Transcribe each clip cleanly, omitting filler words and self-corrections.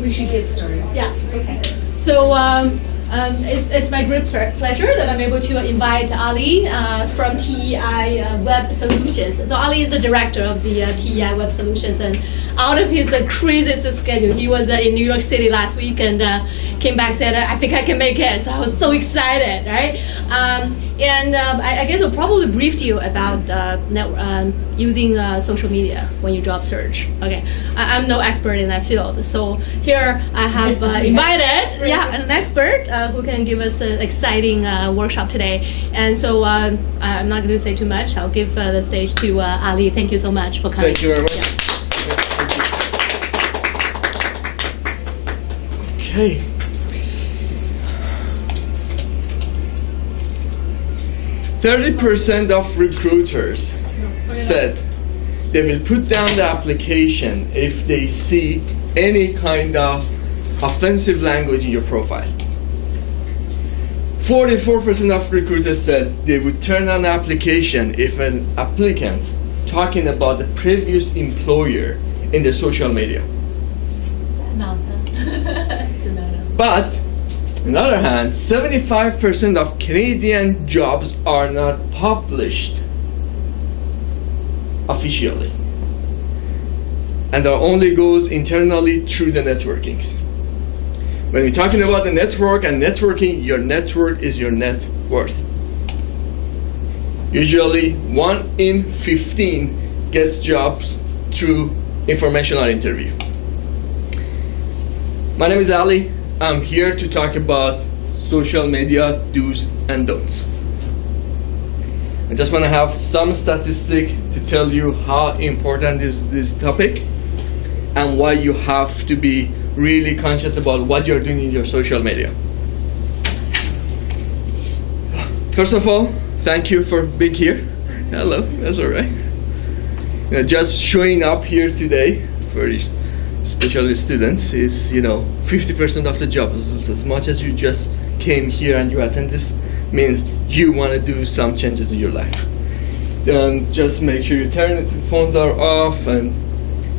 we should get started. Yeah, okay. So it's my great pleasure that I'm able to invite Ali from TEI Web Solutions. So Ali is the director of the TEI Web Solutions, and out of his craziest schedule, he was in New York City last week and came back and said, I think I can make it. So I was so excited, right? I guess I'll probably brief you about using social media when you job search. Okay, I'm no expert in that field, so here I have invited, an expert who can give us an exciting workshop today. And so I'm not going to say too much. I'll give the stage to Ali. Thank you so much for coming. Thank you very much. Yeah. Okay. %30% of recruiters said they will put down the application if they see any kind of offensive language in your profile. 44% of recruiters said they would turn on the application if an applicant talking about the previous employer in the social media. But on the other hand, 75% of Canadian jobs are not published officially, and are only goes internally through the networking. When we're talking about the network and networking, your network is your net worth. Usually 1 in 15 gets jobs through informational interview. My name is Ali. I'm here to talk about social media do's and don'ts. I just want to have some statistic to tell you how important is this topic and why you have to be really conscious about what you're doing in your social media. First of all, thank you for being here. Hello, that's all right. Just showing up here today for especially students is 50% of the job. As much as you just came here and you attend this means you want to do some changes in your life. Then just make sure your phones are off, and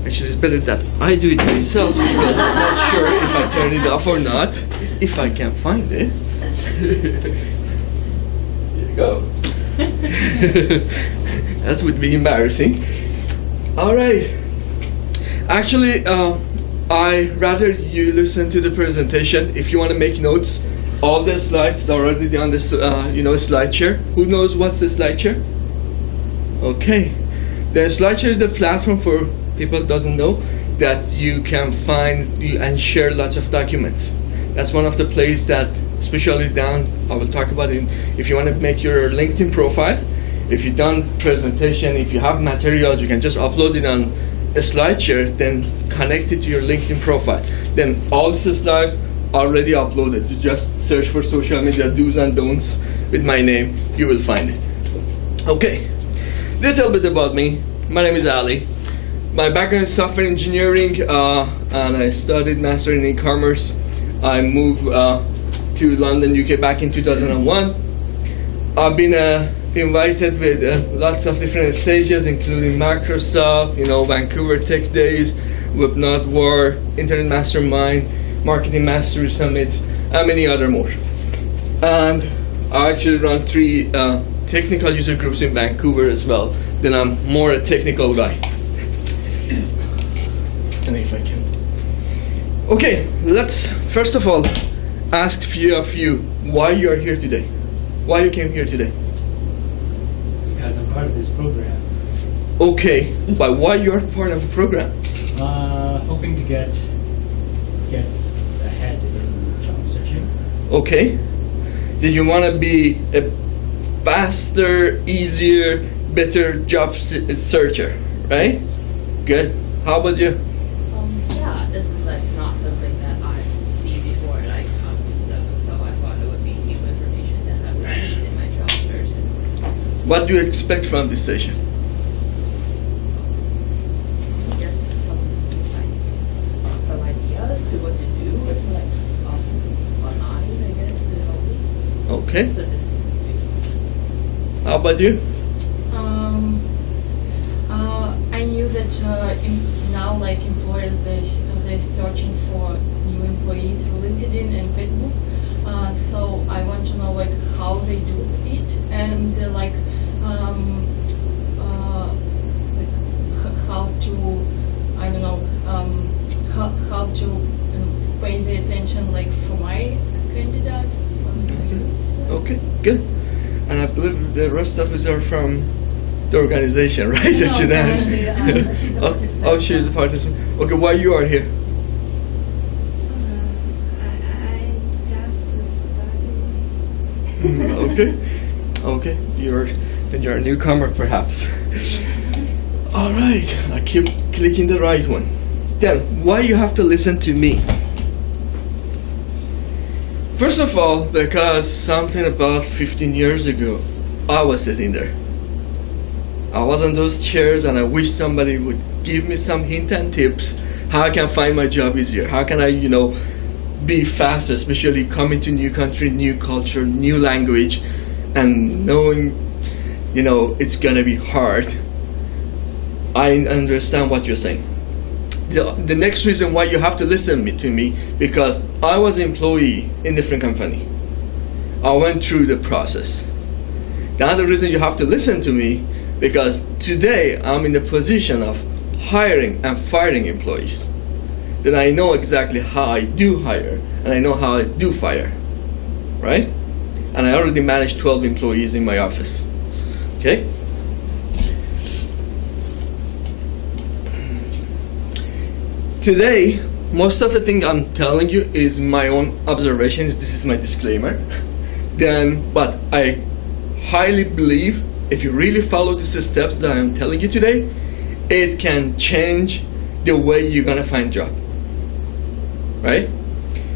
actually it's better that I do it myself because I'm not sure if I turn it off or not, if I can find it. Here you go. That would be embarrassing. All right. Actually, I rather you listen to the presentation. If you want to make notes, all the slides are already on this, SlideShare. Who knows what's the SlideShare? Okay, the SlideShare is the platform for people who doesn't know that you can find and share lots of documents. That's one of the places that, especially down, I will talk about it. If you want to make your LinkedIn profile, if you've done presentation, if you have materials, you can just upload it on a SlideShare, then connect it to your LinkedIn profile. Then all the slides already uploaded. You just search for social media do's and don'ts with my name, you will find it. Okay, little bit about me. My name is Ali. My background is software engineering, and I studied master in e-commerce. I moved to London, UK back in 2001. I've been invited with lots of different stages, including Microsoft, Vancouver Tech Days, Web Not War, Internet Mastermind, Marketing Mastery Summits, and many other more. And I actually run 3 technical user groups in Vancouver as well. Then I'm more a technical guy. And if I can. Okay, let's first of all ask few of you why you are here today. Why you came here today? Because I'm part of this program. Okay, but why you're part of a program? Hoping to get ahead in job searching. Okay. Did you want to be a faster, easier, better job searcher, right? Yes. Good. How about you? Yeah, this is not something that I've seen before, so I thought it would be new information that I would need in my job search. What do you expect from this session? Just some ideas to what to do with online, I guess, to help me. Okay. So just How about you? I knew that now like employers they're searching for new employees through LinkedIn and Facebook. So I want to know like how they do it and how to I don't know how to pay the attention like for my candidate. Something like that. Okay, good. And I believe the rest of us are from the organization, right? No, I should ask. she's a participant. Oh, she's a participant. Okay, why you are here? I just studying. Okay, okay. You're a newcomer, perhaps. All right. I keep clicking the right one. Then, why you have to listen to me? First of all, because something about 15 years ago, I was sitting there. I was on those chairs and I wish somebody would give me some hint and tips how I can find my job easier. How can I, be faster, especially coming to new country, new culture, new language, and knowing, it's gonna be hard. I understand what you're saying. The next reason why you have to listen to me, because I was an employee in different company. I went through the process. The other reason you have to listen to me, because today I'm in the position of hiring and firing employees. Then I know exactly how I do hire and I know how I do fire, right? And I already manage 12 employees in my office, okay? Today, most of the thing I'm telling you is my own observations. This is my disclaimer. But I highly believe if you really follow these steps that I'm telling you today, it can change the way you're gonna find a job, right?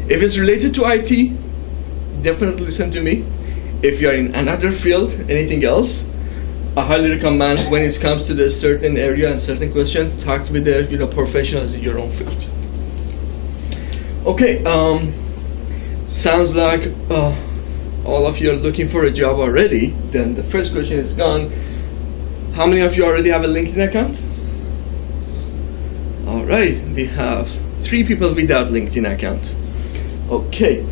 If it's related to IT, definitely listen to me. If you're in another field, anything else, I highly recommend when it comes to the certain area and certain question, talk with the professionals in your own field. Okay, sounds like all of you are looking for a job already. Then the first question is gone. How many of you already have a LinkedIn account? All right, we have 3 people without LinkedIn accounts. Okay,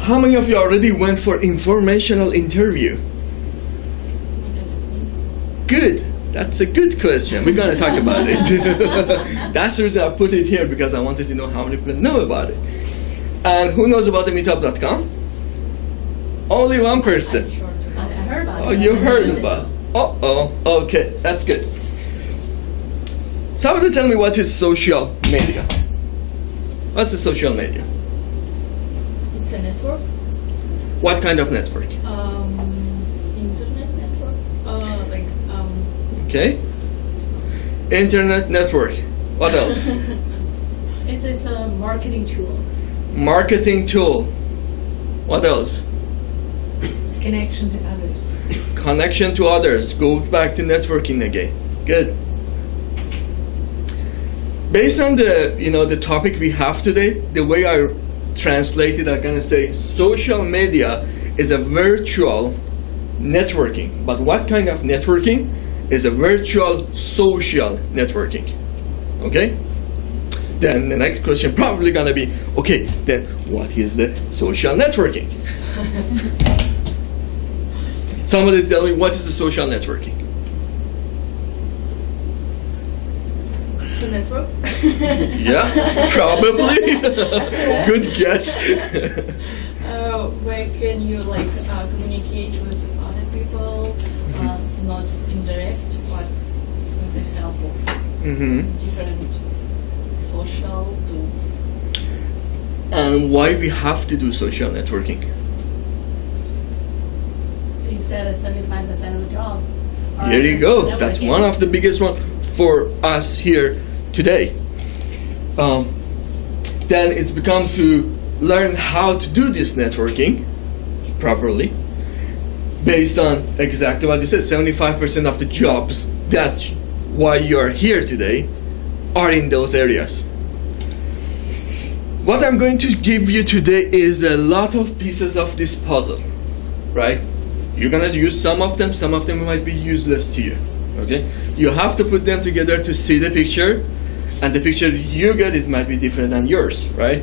how many of you already went for informational interview? Good. That's a good question. We're going to talk about it. That's the reason I put it here, because I wanted to know how many people know about it. And who knows about the meetup.com? Only one person. I heard about it. Oh, you heard about it. Uh-oh. Okay, that's good. Somebody tell me what is social media. What's the social media? It's a network. What kind of network? Internet network. Okay. Internet network. What else? It's a marketing tool. Marketing tool. What else? Connection to others. Connection to others. Go back to networking again. Good. Based on the topic we have today, the way I translate it, I'm gonna say social media is a virtual networking. But what kind of networking? Is a virtual social networking. Okay? Then the next question probably gonna be, okay, then what is the social networking? Somebody tell me, what is the social networking? It's a network. Yeah, probably. Good guess. Where can you communicate with other people? It's not indirect, but with the help of different social tools. And why we have to do social networking? You said it's 75% of the job. Here you go. Networking. That's one of the biggest one for us here today. Then it's become to learn how to do this networking properly based on exactly what you said. 75% of the jobs that why you are here today are in those areas. What I'm going to give you today is a lot of pieces of this puzzle, right? You're gonna use some of them might be useless to you. Okay, you have to put them together to see the picture, and the picture you get is might be different than yours, right?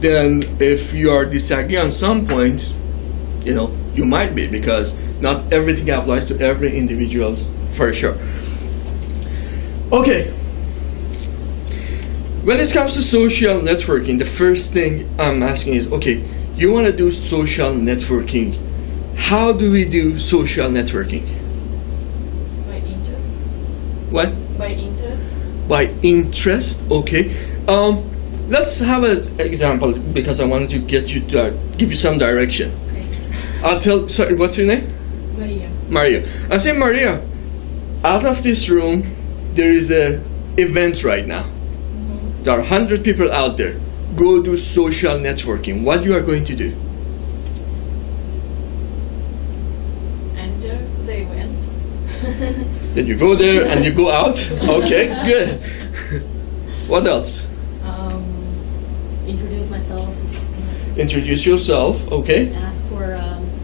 Then if you are disagreeing on some point, you know, you might be, because not everything applies to every individual for sure. Okay, when it comes to social networking, the first thing I'm asking is, okay, you want to do social networking. How do we do social networking? By interest. What? By interest. By interest, okay. Let's have an example, because I wanted to get you to give you some direction. I'll tell. Sorry, what's your name? Maria. Maria. I say, Maria, out of this room, there is a event right now. There are 100 people out there. Go do social networking. What you are going to do? And they went. Then you go there and you go out. Okay, good. What else? Introduce myself, Introduce yourself. Okay. ask for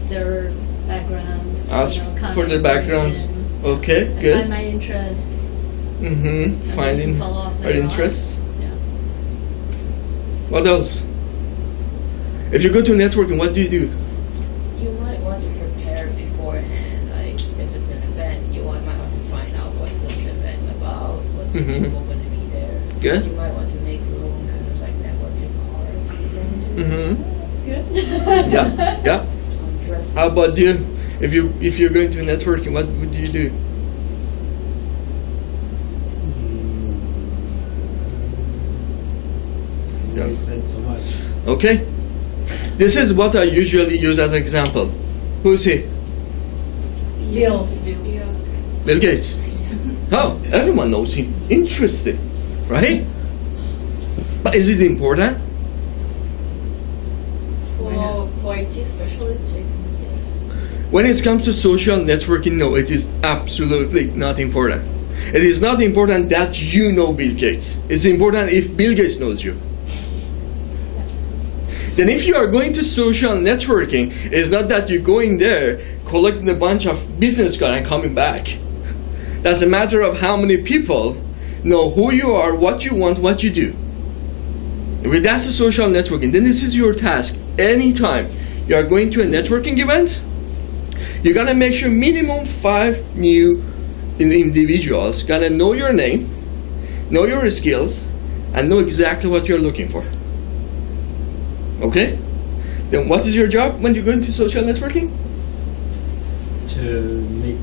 their background. Ask contact for their background. information, Okay, and good. find my interest. Mm-hmm. then you Finding can follow up our later on. interests. Yeah. What else? If you go to networking, what do? You might want to prepare beforehand, like if it's an event, might want to find out what's the event about, what's the Mhm. people going to be there. Good. You might want to make your own kind of like networking cards to bring to Mm-hmm. That's good. Yeah, yeah. dress. How about you? If you're going to networking, what would you do? You always said so much. Okay. This is what I usually use as an example. Who's he? Bill. Bill Gates. Oh, everyone knows him. Interesting, right? But is it important? For IT specialists, yes. When it comes to social networking, no, it is absolutely not important. It is not important that you know Bill Gates. It's important if Bill Gates knows you. Then if you are going to social networking, it's not that you're going there, collecting a bunch of business cards and coming back. That's a matter of how many people know who you are, what you want, what you do. If that's a social networking, then this is your task. Anytime you are going to a networking event, you're gonna make sure minimum 5 new individuals gonna know your name, know your skills, and know exactly what you're looking for. Okay? Then what is your job when you're going to social networking? To make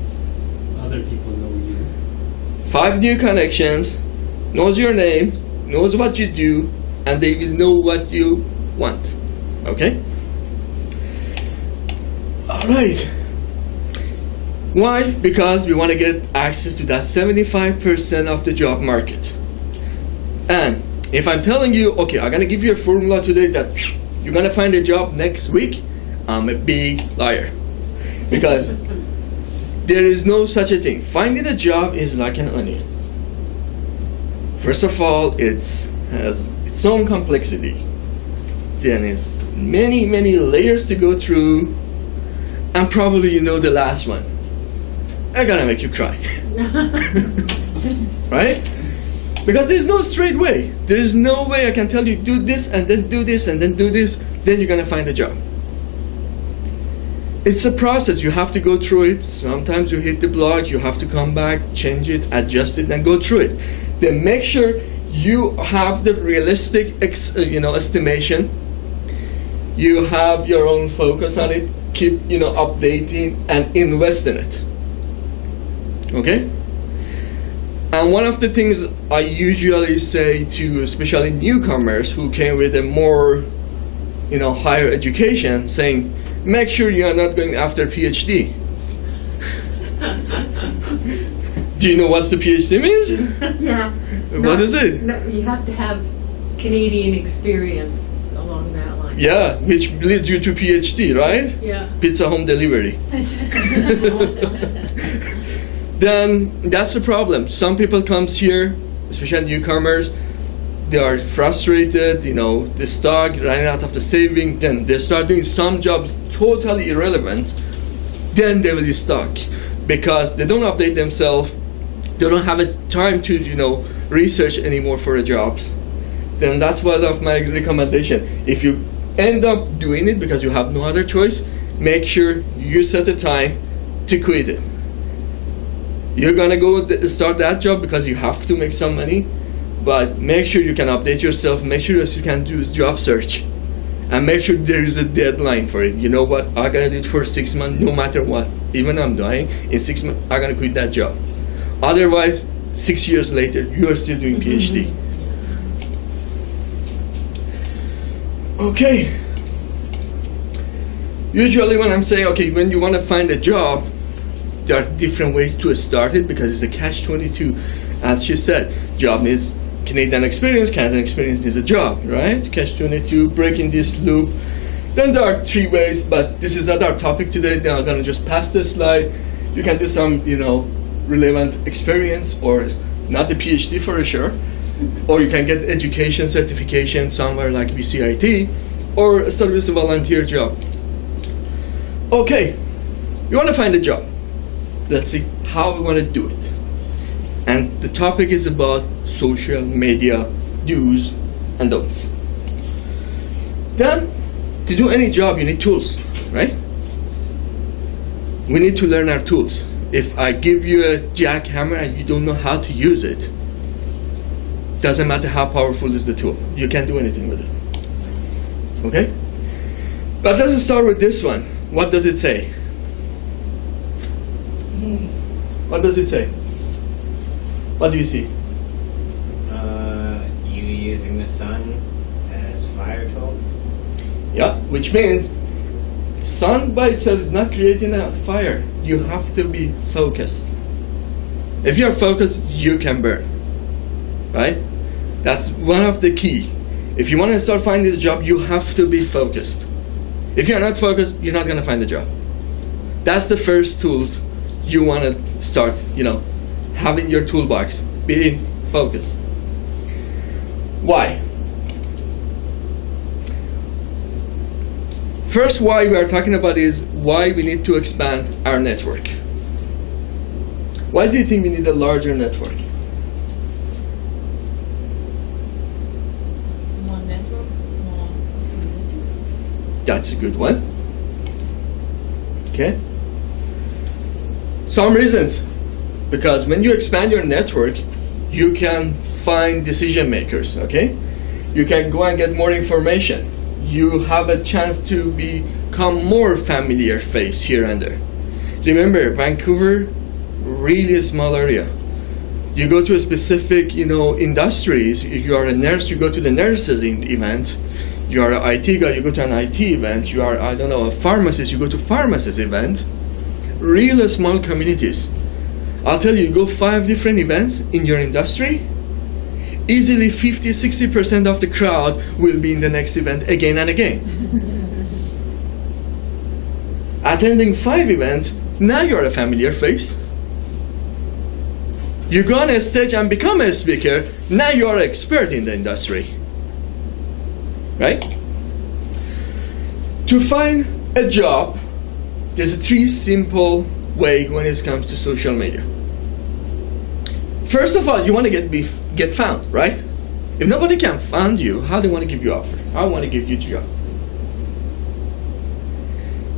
other people know you. 5 new connections, knows your name, knows what you do, and they will know what you want. Okay? Alright. Why? Because we want to get access to that 75% of the job market. And if I'm telling you, okay, I'm gonna give you a formula today that you're gonna find a job next week, I'm a big liar. Because there is no such a thing. Finding a job is like an onion. First of all, it has its own complexity. Then it's many, many layers to go through. And probably you know the last one. I'm gonna make you cry. Right? Because there's no straight way. There is no way I can tell you do this and then do this and then do this, then you're gonna find a job. It's a process. You have to go through it. Sometimes you hit the block, you have to come back, change it, adjust it, and go through it. Then make sure you have the realistic estimation. You have your own focus on it. Keep updating and invest in it. Okay? And one of the things I usually say to especially newcomers who came with a more higher education, saying make sure you are not going after PhD. Do you know what the PhD means? Yeah. What is it? No, you have to have Canadian experience along that line. Yeah, which leads you to PhD, right? Yeah. Pizza home delivery. Then that's the problem. Some people comes here, especially newcomers, they are frustrated, they start running out of the saving, then they start doing some jobs totally irrelevant, then they will be stuck because they don't update themselves, they don't have a time to, research anymore for the jobs, then that's one of my recommendation. If you end up doing it because you have no other choice, make sure you set a time to quit it. You're gonna go start that job because you have to make some money, but make sure you can update yourself, make sure you can do job search, and make sure there is a deadline for it. You know what, I'm gonna do it for 6 months, no matter what. Even I'm dying, in 6 months, I'm gonna quit that job. Otherwise, 6 years later, you are still doing PhD. Okay. Usually when I'm saying, okay, when you want to find a job, there are different ways to start it because it's a catch-22. As she said, job needs Canadian experience needs a job, right? Catch-22, breaking this loop. Then there are 3 ways, but this is not our topic today. Then I'm gonna just pass the slide. You can do some, relevant experience, or not the PhD for sure, or you can get education certification somewhere like BCIT, or start with a volunteer job. Okay, you want to find a job. Let's see how we want to do it. And the topic is about social media do's and don'ts. Then, to do any job, you need tools, right? We need to learn our tools. If I give you a jackhammer and you don't know how to use it, doesn't matter how powerful is the tool. You can't do anything with it. Okay? But let's start with this one. What does it say? What does it say? What do you see? You using the sun as fire tool? Yeah, which means sun by itself is not creating a fire. You have to be focused. If you're focused, you can burn. Right? That's one of the key. If you want to start finding a job, you have to be focused. If you're not focused, you're not going to find a job. That's the first tools you want to start, having your toolbox, being focused. Why? First, why we are talking about is why we need to expand our network. Why do you think we need a larger network? More network, more possibilities. That's a good one. Okay. Some reasons. Because when you expand your network, you can find decision makers, okay? You can go and get more information. You have a chance to become more familiar face here and there. Remember, Vancouver, really small area. You go to a specific, industries. You are a nurse, you go to the nurses event. You are an IT guy, you go to an IT event. You are, a pharmacist, you go to pharmacist event. Real small communities. I'll tell you, go 5 different events in your industry, easily 50-60% of the crowd will be in the next event again and again. Attending 5 events, now you're a familiar face. You go on a stage and become a speaker, now you're an expert in the industry. Right? To find a job, there's 3 simple ways when it comes to social media. First of all, you want to get found, right? If nobody can find you, how do they want to give you offer? I want to give you a job.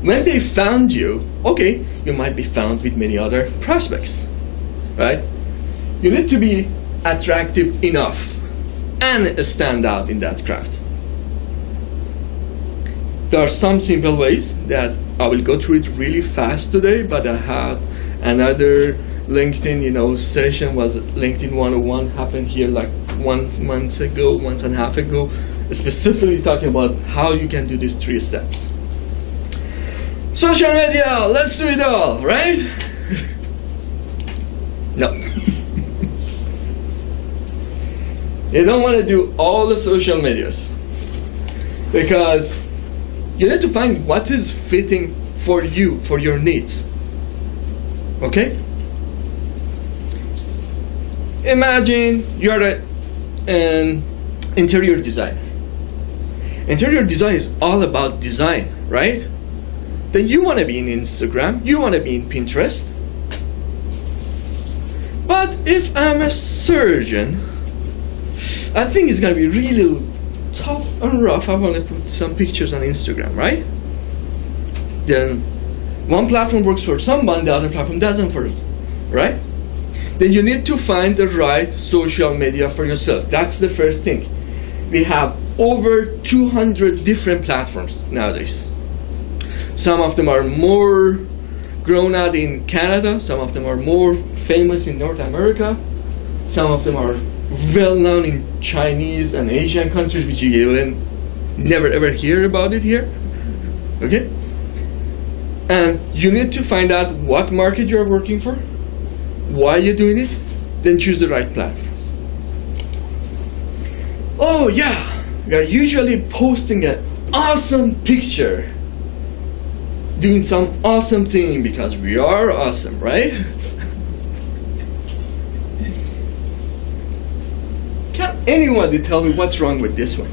When they found you, okay, you might be found with many other prospects, right? You need to be attractive enough and stand out in that crowd. There are some simple ways that I will go through it really fast today, but I have another LinkedIn, session was LinkedIn 101 happened here like 1 month ago, 1.5 ago, specifically talking about how you can do these 3 steps. Social media, let's do it all, right? No. You don't want to do all the social medias because you need to find what is fitting for you, for your needs. Okay? Imagine you're an interior designer. Interior design is all about design, right? Then you want to be in Instagram, you want to be in Pinterest. But But if I'm a surgeon, I think it's gonna be really tough and rough. I want to put some pictures on Instagram, right? Then one platform works for someone, the other platform doesn't for it, right? Then you need to find the right social media for yourself. That's the first thing. We have over 200 different platforms nowadays. Some of them are more grown out in Canada, some of them are more famous in North America, some of them are well known in Chinese and Asian countries, which you even never ever hear about it here. Okay? And you need to find out what market you are working for, why you're doing it, then choose the right platform. Oh yeah, we are usually posting an awesome picture, doing some awesome thing because we are awesome, right? Can anybody tell me what's wrong with this one?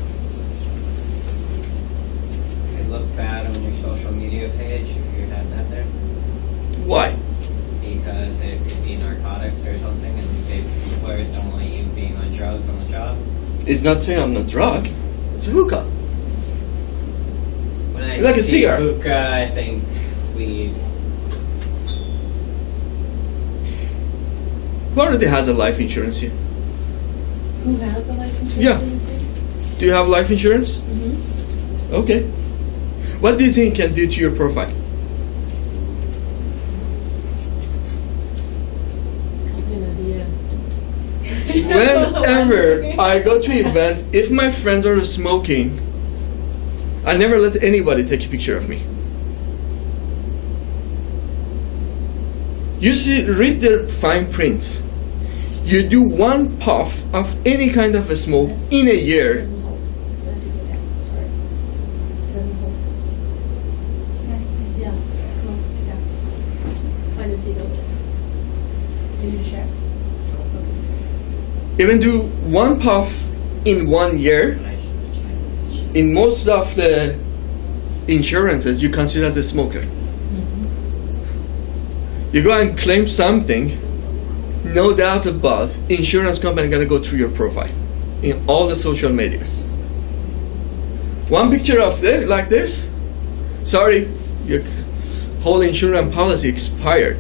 It looked bad on your social media page if you had that there. Why? Because it could be narcotics or something, and if employers don't want you being on drugs on the job. It's not saying I'm not drug, it's a hookah. When I It's like a see cigar. hookah, I think weed. Who already has a life insurance here? Who has a life insurance? Yeah. you say? Do you have life insurance? Mm-hmm. Okay. What do you think it can do to your profile? Whenever I go to events, if my friends are smoking, I never let anybody take a picture of me. You see, read the fine prints. You do one puff of any kind of a smoke in a year. Doesn't hold. You have to go down. Sorry. Doesn't hold. It's nice. Yeah. Come on. Yeah. Find your seat over this. You need to share. Even do one puff in 1 year. In most of the insurances, you consider as a smoker. You go and claim something, no doubt about, insurance company gonna go through your profile in all the social medias. One picture of it like this, sorry, your whole insurance policy expired.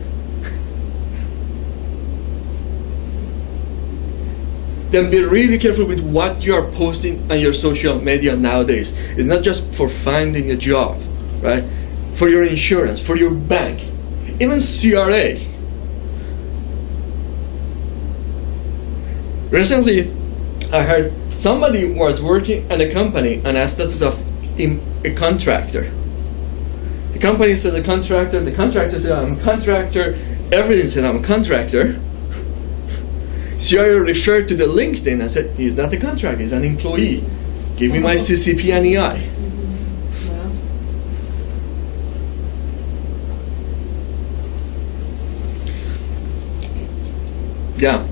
Then be really careful with what you are posting on your social media nowadays. It's not just for finding a job, right? For your insurance, for your bank, even CRA. Recently, I heard somebody was working at a company on a status of a contractor. The company said the contractor said I'm a contractor, everything said I'm a contractor. CRA referred to the LinkedIn and said, he's not a contractor, he's an employee. Give me my CCP and EI. Well, Yeah.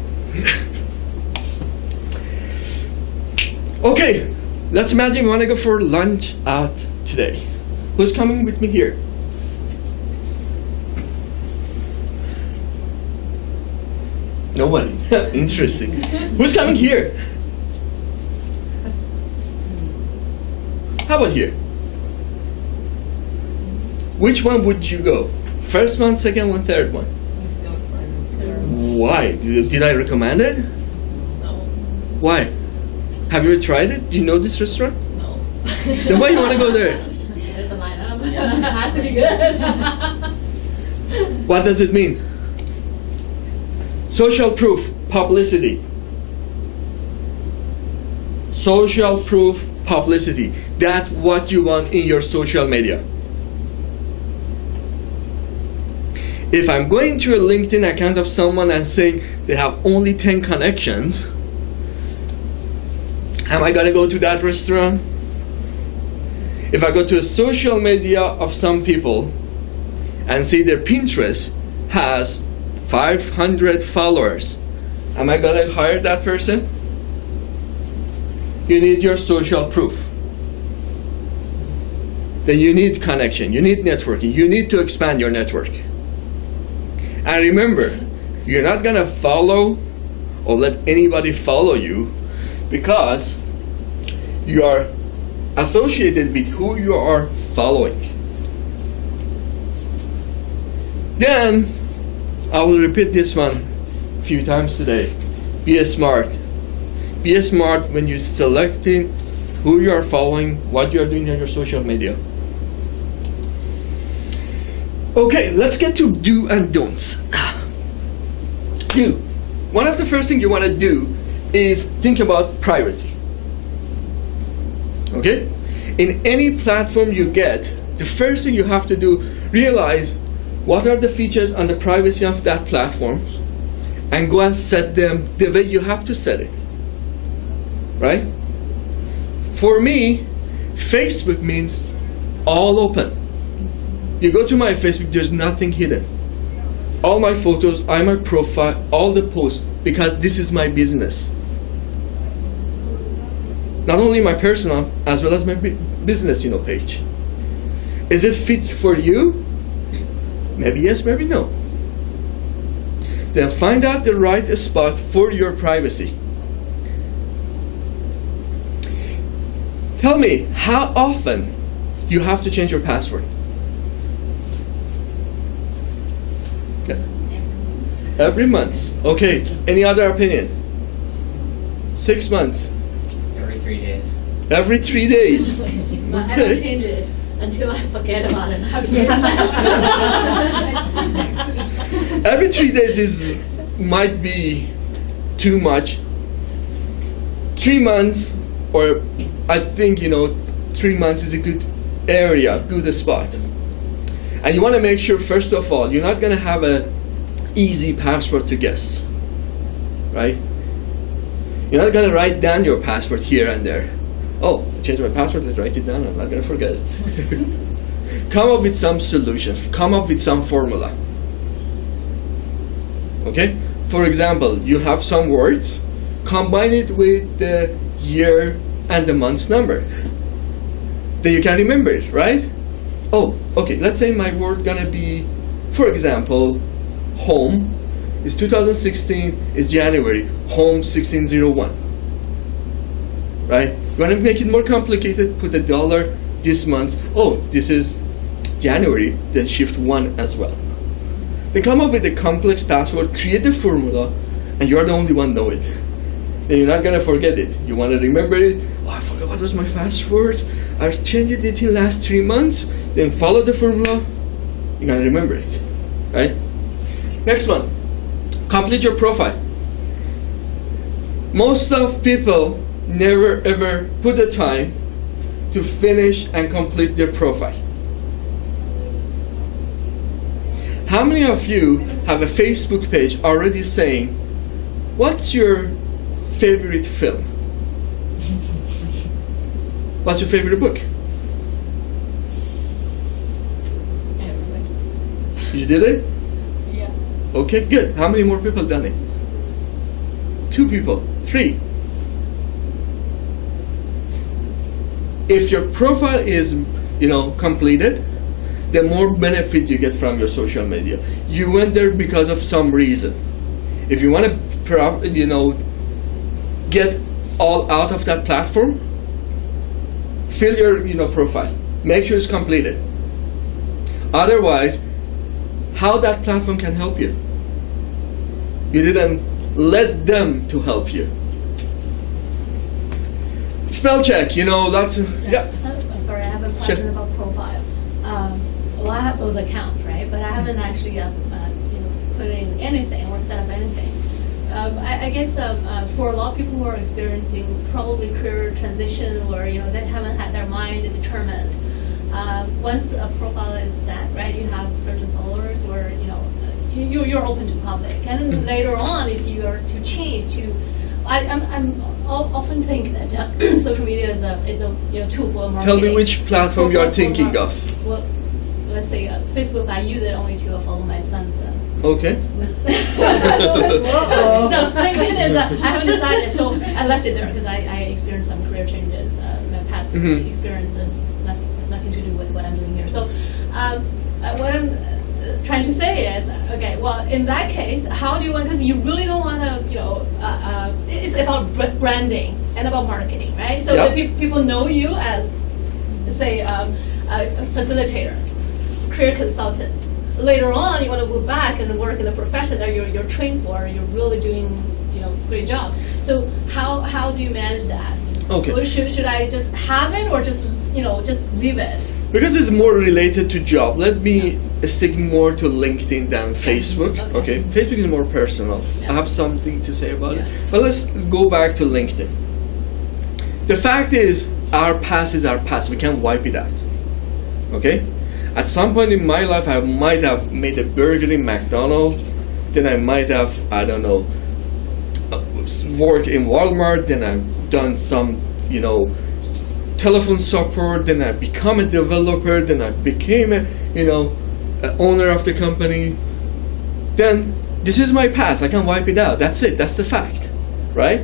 Okay, let's imagine we want to go for lunch out today. Who's coming with me here? Nobody. Interesting. Who's coming here? How about here? Which one would you go? First one, second one, third one? Why? Did I recommend it? No. Why? Have you ever tried it? Do you know this restaurant? No. Then why you want to go there? There's a lineup. It has to be good. What does it mean? Social proof, publicity. Social proof, publicity. That's what you want in your social media. If I'm going to a LinkedIn account of someone and saying they have only 10 connections, am I gonna go to that restaurant? If I go to a social media of some people and see their Pinterest has 500 followers, am I gonna hire that person? You need your social proof. Then you need connection, you need networking, you need to expand your network. And remember, You're not gonna follow or let anybody follow you because you are associated with who you are following. Then, I will repeat this one a few times today. Be smart. Be smart when you're selecting who you are following, what you are doing on your social media. Okay, let's get to do and don'ts. Do. One of the first things you want to do is think about privacy. Okay? In any platform you get, the first thing you have to do, realize what are the features and the privacy of that platform and go and set them the way you have to set it. Right? For me, Facebook means all open. You go to my Facebook, there's nothing hidden. All my photos, my profile, all the posts, because this is my business. Not only my personal, as well as my business, page. Is it fit for you? Maybe yes, maybe no. Then find out the right spot for your privacy. Tell me how often you have to change your password. Every month. Okay. Any other opinion? 6 months. 6 months. Every 3 days. Every 3 days. But I don't change it until I forget about it. Every 3 days might be too much. 3 months, or I think 3 months is a good area, good spot. And you want to make sure, first of all, you're not going to have a easy password to guess, right? You're not going to write down your password here and there. Oh, I changed my password, let's write it down, I'm not going to forget it. Come up with some solutions, come up with some formula. Okay? For example, you have some words, combine it with the year and the month's number. Then you can remember it, right? Oh, okay, let's say my word gonna be, for example, home is 2016, is January, home 1601. Right? You want to make it more complicated, put a dollar this month. Oh, this is January, then shift 1 as well. Then come up with a complex password, create the formula, and you are the only one know it. Then you're not gonna forget it. You want to remember it. Oh, I forgot what was my password. I changed it in last 3 months. Then follow the formula. You're gonna remember it, right? Next one, complete your profile. Most of people never ever put the time to finish and complete their profile. How many of you have a Facebook page already saying, what's your favorite film? What's your favorite book? You did it? Yeah. Okay, good. How many more people done it? 2 people, 3. If your profile is, completed, the more benefit you get from your social media. You went there because of some reason. If you want to, get all out of that platform, fill your, profile. Make sure it's completed. Otherwise, how that platform can help you? You didn't let them to help you. Spell check, that's yeah. Sorry, I have a question about profile. Well, I have those accounts, right? But I haven't actually put in anything or set up anything. I guess for a lot of people who are experiencing probably career transition or they haven't had their mind determined, once a profile is set, right, you have certain followers or you're open to public, and then later on, if you are to change to, I'm often think that social media is a tool for marketing. Tell me which platform you are thinking of. Well, let's say Facebook. I use it only to follow my son's. Okay. No, LinkedIn is. I haven't decided, so I left it there because I experienced some career changes. My past experiences has nothing to do with what I'm doing here. So, what I'm trying to say is, okay, well, in that case, how do you want, because you really don't want to, it's about branding and about marketing, right? So Yep. that people know you as, say, a facilitator, career consultant. Later on, you want to move back and work in a profession that you're trained for, you're really doing, great jobs. So how do you manage that? Okay. Or should I just have it or just leave it? Because it's more related to job, let me stick more to LinkedIn than Facebook. Okay. Facebook is more personal. Yeah. I have something to say about it. Yeah. But let's go back to LinkedIn. The fact is, our past is our past. We can't wipe it out. Okay? At some point in my life, I might have made a burger in McDonald's. Then I might have, I don't know, worked in Walmart. Then I've done some, telephone support, then I become a developer, then I became a owner of the company. Then this is my past. I can wipe it out. That's it. That's the fact, right?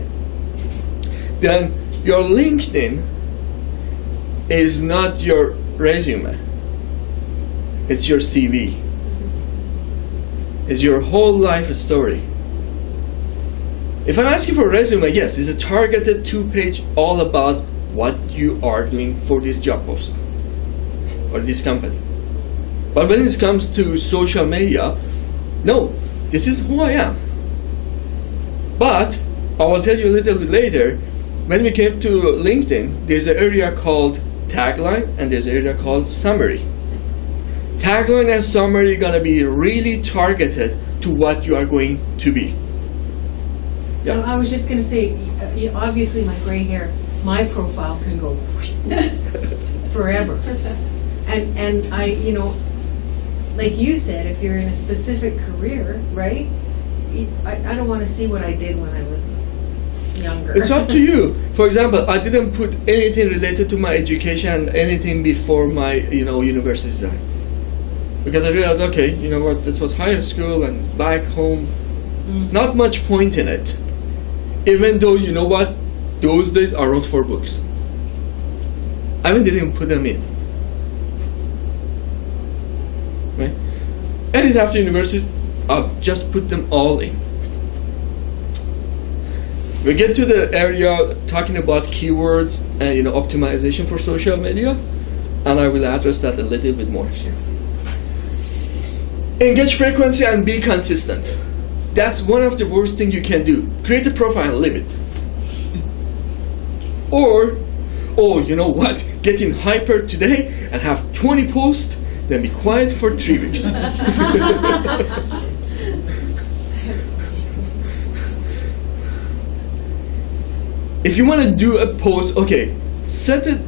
Then your LinkedIn is not your resume. It's your CV. It's your whole life story. If I'm asking for a resume, yes, it's a targeted 2-page all about what you are doing for this job post or this company. But when it comes to social media, no, this is who I am. But I will tell you a little bit later, when we came to LinkedIn, there's an area called tagline and there's an area called summary. Tagline and summary are gonna be really targeted to what you are going to be. Yeah. I was just going to say, obviously my gray hair, my profile can go forever. And I, like you said, if you're in a specific career, right? I don't want to see what I did when I was younger. It's up to you. For example, I didn't put anything related to my education, anything before my, university time. Because I realized, okay, you know what, this was high school and back home, not much point in it. Even though, you know what, those days I wrote 4 books. I even didn't put them in. Right? And then after university, I'll just put them all in. We get to the area talking about keywords and optimization for social media, and I will address that a little bit more. Engage frequency and be consistent. That's one of the worst things you can do. Create a profile and leave it. Or, oh, you know what? Get in hyper today and have 20 posts, then be quiet for 3 weeks. If you want to do a post, okay, set a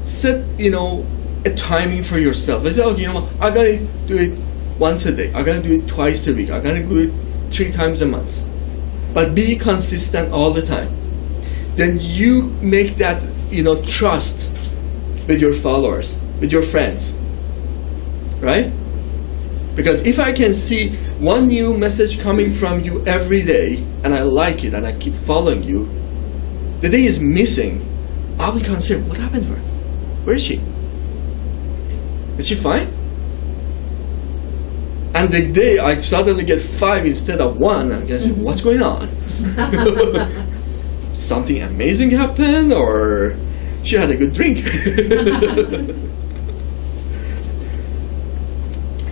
timing for yourself. Let's say, oh, I'm gonna do it once a day. I'm gonna do it twice a week. I'm gonna do it 3 times a month. But be consistent all the time. Then you make that trust with your followers, with your friends, right? Because if I can see one new message coming from you every day and I like it and I keep following you, the day is missing, I'll be concerned. What happened to her? Where is she? Is she fine? And the day I suddenly get 5 instead of 1, I'm gonna say, what's going on? Something amazing happened, or she had a good drink.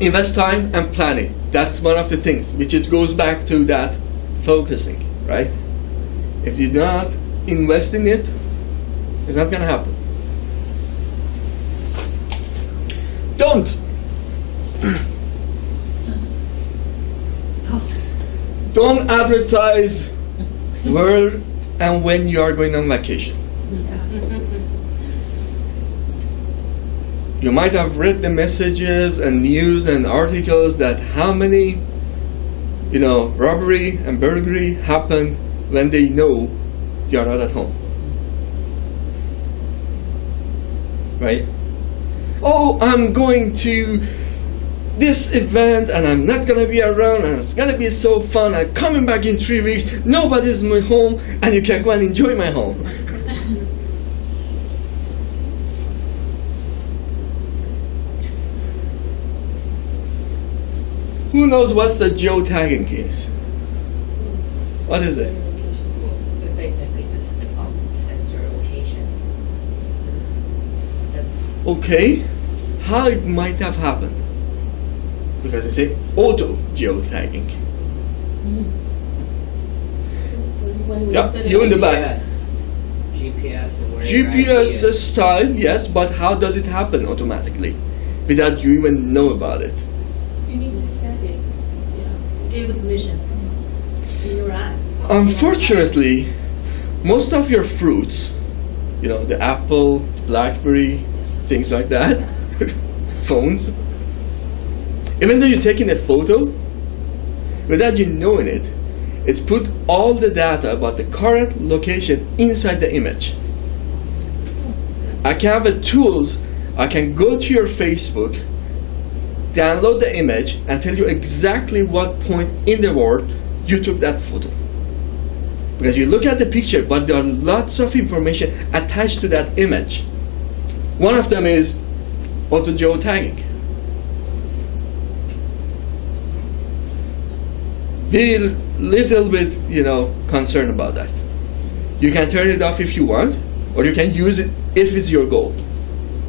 Invest time and planning. That's one of the things, which goes back to that focusing, right? If you do not invest in it, it's not gonna happen. Don't advertise where and when you are going on vacation. You might have read the messages and news and articles that how many, robbery and burglary happen when they know you are not at home. Right? Oh, I'm going to this event and I'm not gonna be around and it's gonna be so fun. I'm coming back in 3 weeks, nobody's in my home, and you can go and enjoy my home. Who knows what's the geo-tagging is? What is it? It basically just sends your location. That's Okay, how it might have happened? Because it's a auto geo-tagging. When we Yeah, set it you in the up. back. GPS of where your IP GPS is. style, yes, but how does it happen automatically without you even know about it? You need to set it. Yeah. Give the permission. You're asked. Unfortunately, most of your fruits, you know, the apple, the blackberry, things like that, phones, even though you're taking a photo, without you knowing it, it's put all the data about the current location inside the image. I can have a tools, I can go to your Facebook, download the image, and tell you exactly what point in the world you took that photo. Because you look at the picture, but there are lots of information attached to that image. One of them is auto geo-tagging. Be a little bit, you know, concerned about that. You can turn it off if you want, or you can use it if it's your goal.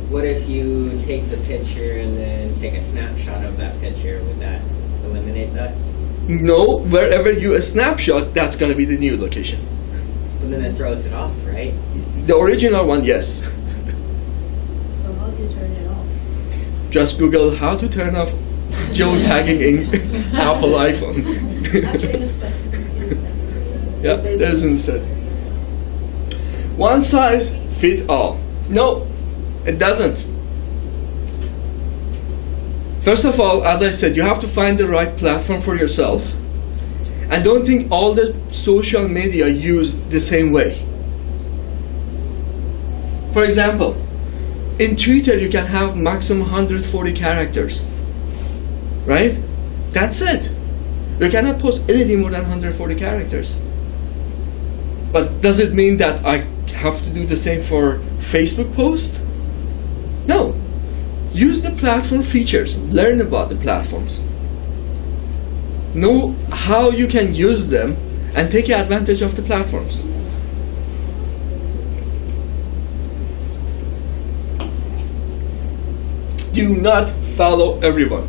What if you take the picture and then take a snapshot of that picture? Would that eliminate that? No, wherever you snapshot, that's going to be the new location. But then it throws it off, right? The original one, yes. So how do you turn it off? Just Google how to turn off geo-tagging in Apple iPhone. Actually, in the settings. Yeah, there's in the setting. One size fit all. No, it doesn't. First of all, as I said, you have to find the right platform for yourself. And don't think all the social media used the same way. For example, in Twitter you can have maximum 140 characters. Right? That's it. You cannot post anything more than 140 characters. But does it mean that I have to do the same for Facebook post? No. Use the platform features. Learn about the platforms. Know how you can use them and take advantage of the platforms. Do not follow everyone.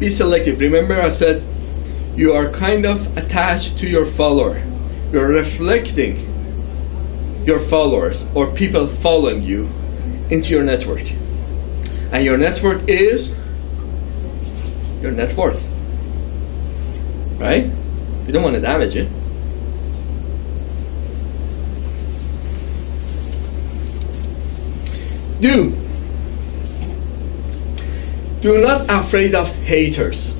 Be selective. Remember I said you are kind of attached to your follower. You're reflecting your followers or people following you into your network. And your network is your net worth. Right? You don't want to damage it. Do not afraid of haters.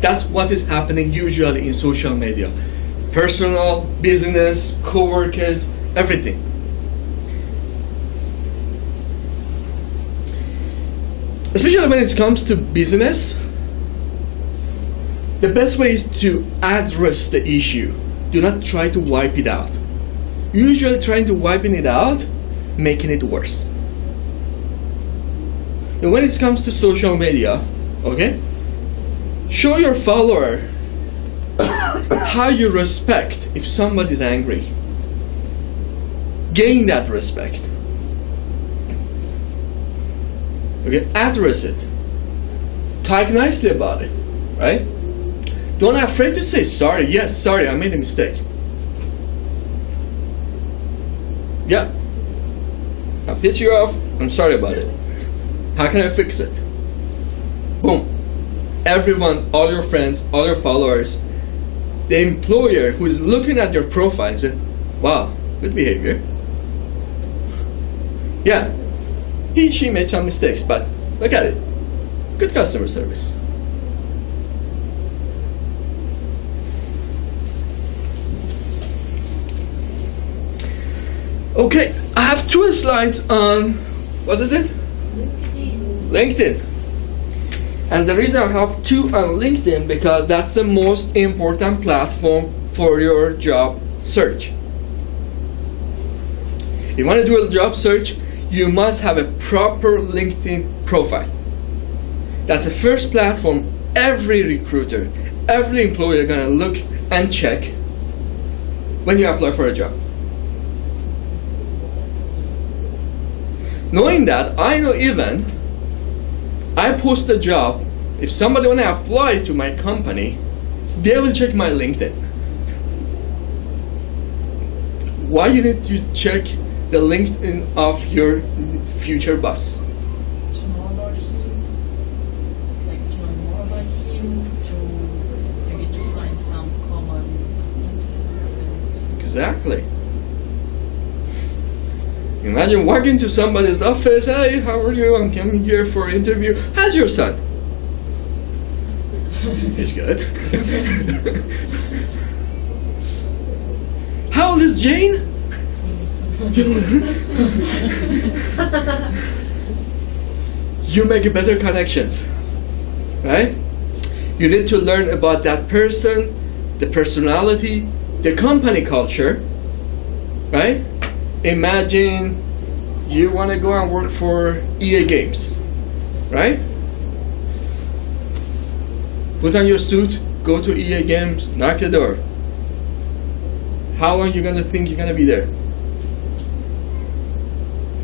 That's what is happening usually in social media. Personal, business, co-workers, everything. Especially when it comes to business, the best way is to address the issue. Do not try to wipe it out. Usually trying to wiping it out, making it worse. And when it comes to social media, okay, show your follower how you respect if somebody's angry. Gain that respect. Okay, address it. Talk nicely about it, right? Don't be afraid to say sorry. Yes, sorry, I made a mistake. Yeah. I pissed you off. I'm sorry about it. How can I fix it? Boom. Everyone, all your friends, all your followers, the employer who is looking at your profile and said, wow, good behavior. Yeah, she made some mistakes, but look at it. Good customer service. Okay, I have 2 slides on, what is it? LinkedIn. And the reason I have 2 on LinkedIn because that's the most important platform for your job search. If you want to do a job search, you must have a proper LinkedIn profile. That's the first platform every recruiter, every employer are gonna look and check when you apply for a job. Knowing that, I know even I post a job, if somebody wanna apply to my company, they will check my LinkedIn. Why you need to check the LinkedIn of your future boss? To know about him, like to know more about him, to maybe to find some common interests. Exactly. Imagine walking to somebody's office, hey, how are you? I'm coming here for an interview. How's your son? He's good. How old is Jane? You make better connections, right? You need to learn about that person, the personality, the company culture, right? Imagine you want to go and work for EA Games, right? Put on your suit, go to EA Games, knock the door. How long you gonna think you're gonna be there?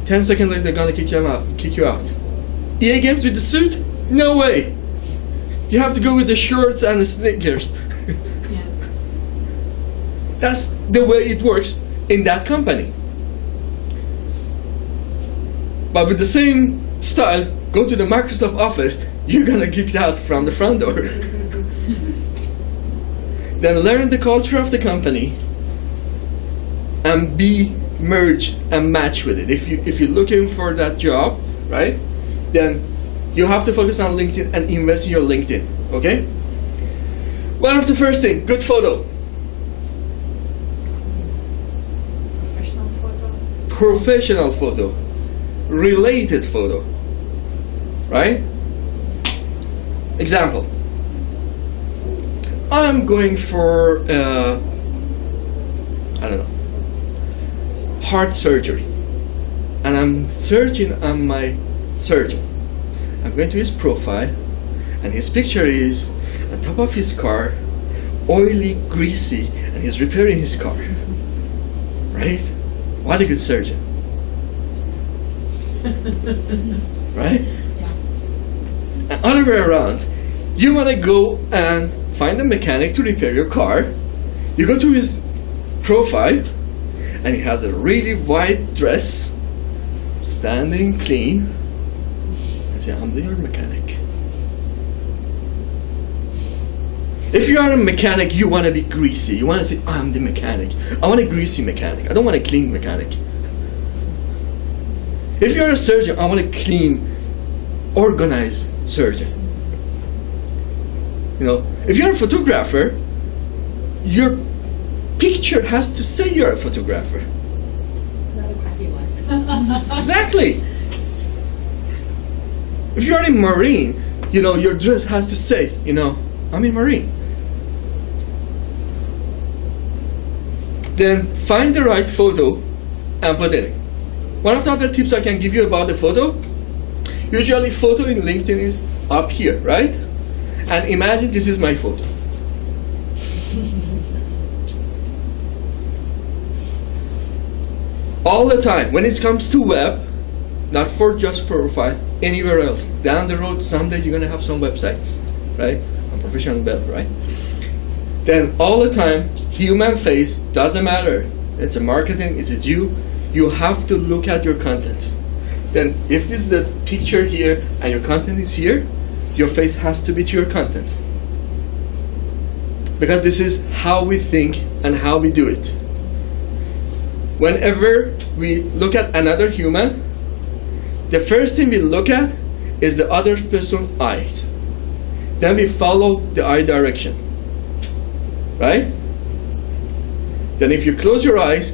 10 seconds later, they're gonna kick you out. EA Games with the suit? No way! You have to go with the shorts and the sneakers. Yeah. That's the way it works in that company. But with the same style, go to the Microsoft Office, you're gonna kicked out from the front door. Then learn the culture of the company and be merged and match with it. If you're looking for that job, right, then you have to focus on LinkedIn and invest in your LinkedIn, okay? One of the first thing, good photo. Professional photo. Professional photo. Related photo, right? Example. I'm going for, I don't know, heart surgery. And I'm searching on my surgeon. I'm going to his profile, and his picture is on top of his car, oily, greasy, and he's repairing his car. Right? What a good surgeon. Right? And other way around, you want to go and find a mechanic to repair your car. You go to his profile, and he has a really white dress, standing clean. I say, I'm the mechanic. If you are a mechanic, you want to be greasy. You want to say, I'm the mechanic. I want a greasy mechanic. I don't want a clean mechanic. If you're a surgeon, I want a clean, organized surgeon. You know, if you're a photographer, your picture has to say you're a photographer. Not a crappy one. Exactly. If you're a Marine, you know, your dress has to say, you know, I'm a Marine. Then find the right photo and put it in. One of the other tips I can give you about the photo, usually photo in LinkedIn is up here, right? And imagine this is my photo. All the time, when it comes to web, not for just profile, anywhere else, down the road, someday you're gonna have some websites, right? I'm professional web, right? Then all the time, human face doesn't matter. It's a marketing, it's a you have to look at your content. Then if this is the picture here and your content is here, your face has to be to your content. Because this is how we think and how we do it. Whenever we look at another human, the first thing we look at is the other person's eyes. Then we follow the eye direction. Right? Then if you close your eyes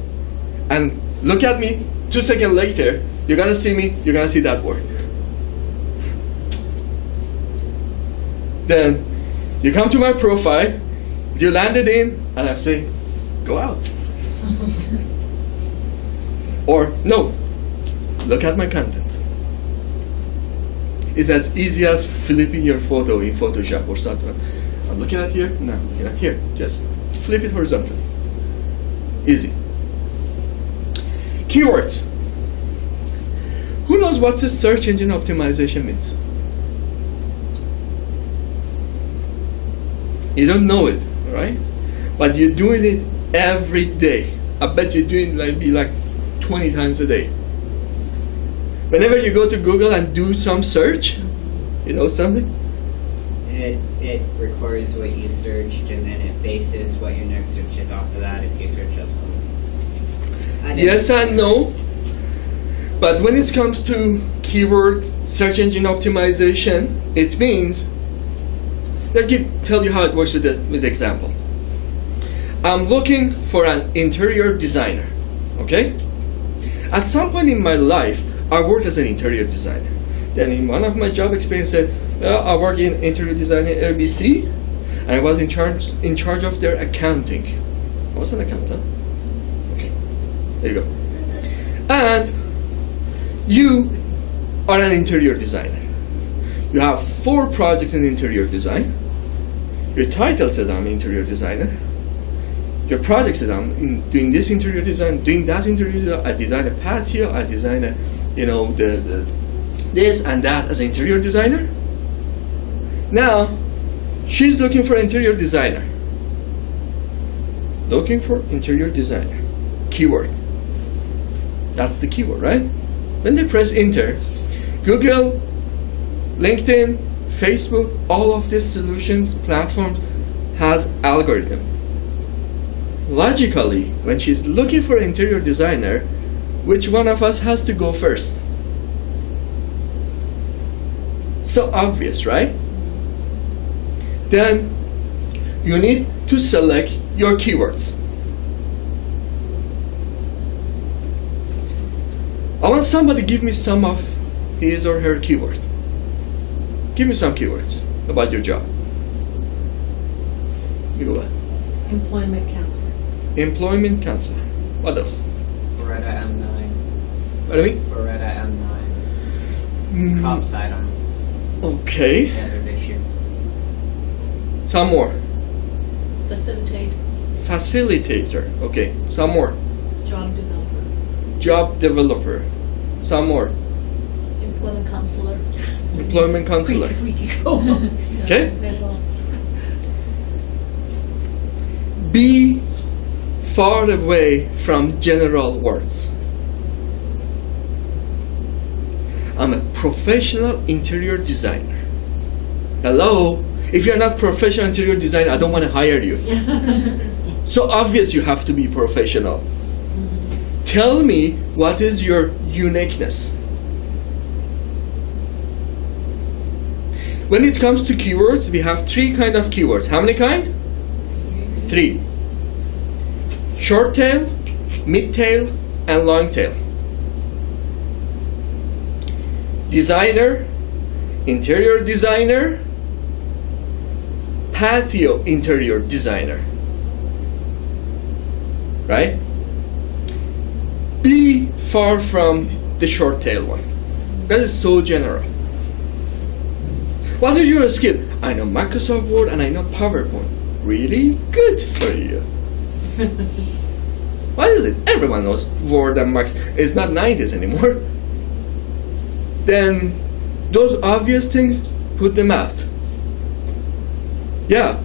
and look at me 2 seconds later, you're gonna see me, you're gonna see that word. Then you come to my profile, you landed in, and I say, go out. Or no, look at my content. is as easy as flipping your photo in Photoshop or something. I'm looking at here, no, I'm looking at here. Just flip it horizontally. Easy. Keywords. Who knows what the search engine optimization means? You don't know it, right? But you're doing it every day. I bet you're doing like 20 times a day. Whenever you go to Google and do some search, you know something? It records what you searched and then it bases what your next search is off of that if you search up something. Yes and no. But when it comes to keyword search engine optimization, it means, let me tell you how it works with the example. I'm looking for an interior designer, okay? At some point in my life, I worked as an interior designer. Then in one of my job experiences, I worked in interior design at ABC, and I was in charge of their accounting. I was an accountant. Okay, there you go. And you are an interior designer. You have 4 projects in interior design. Your title says I'm an interior designer. Your project says I'm doing this interior design, doing that interior design. I design a patio. I design a, the this and that as an interior designer. Now, she's looking for an interior designer. Looking for interior designer. Keyword. That's the keyword, right? When they press enter, Google, LinkedIn, Facebook, all of these solutions, platforms has algorithm. Logically, when she's looking for an interior designer, which one of us has to go first? So obvious, right? Then you need to select your keywords. I want somebody to give me some of his or her keywords. Give me some keywords about your job. You go ahead. Employment counselor. Employment counselor. What else? Beretta M9. What do you mean? Beretta M9. Cops item. Okay. Standard issue. Some more. Facilitate. Facilitator. Okay. Some more. Job developer. Job developer. Some more. Employment counselor. Employment counselor. We could go. Okay. Level. Be far away from general words. I'm a professional interior designer. Hello? If you're not professional interior designer, I don't want to hire you. So obvious you have to be professional. Tell me what is your uniqueness. When it comes to keywords, we have 3 kinds of keywords. How many kind? 3. Short tail, mid tail, and long tail. Designer, interior designer, patio interior designer. Right? Be far from the short tail one. That is so general. What are your skills? I know Microsoft Word and I know PowerPoint. Really good for you. What is it? Everyone knows Word and Microsoft. It's not 90s anymore. Then those obvious things, put them out. Yeah,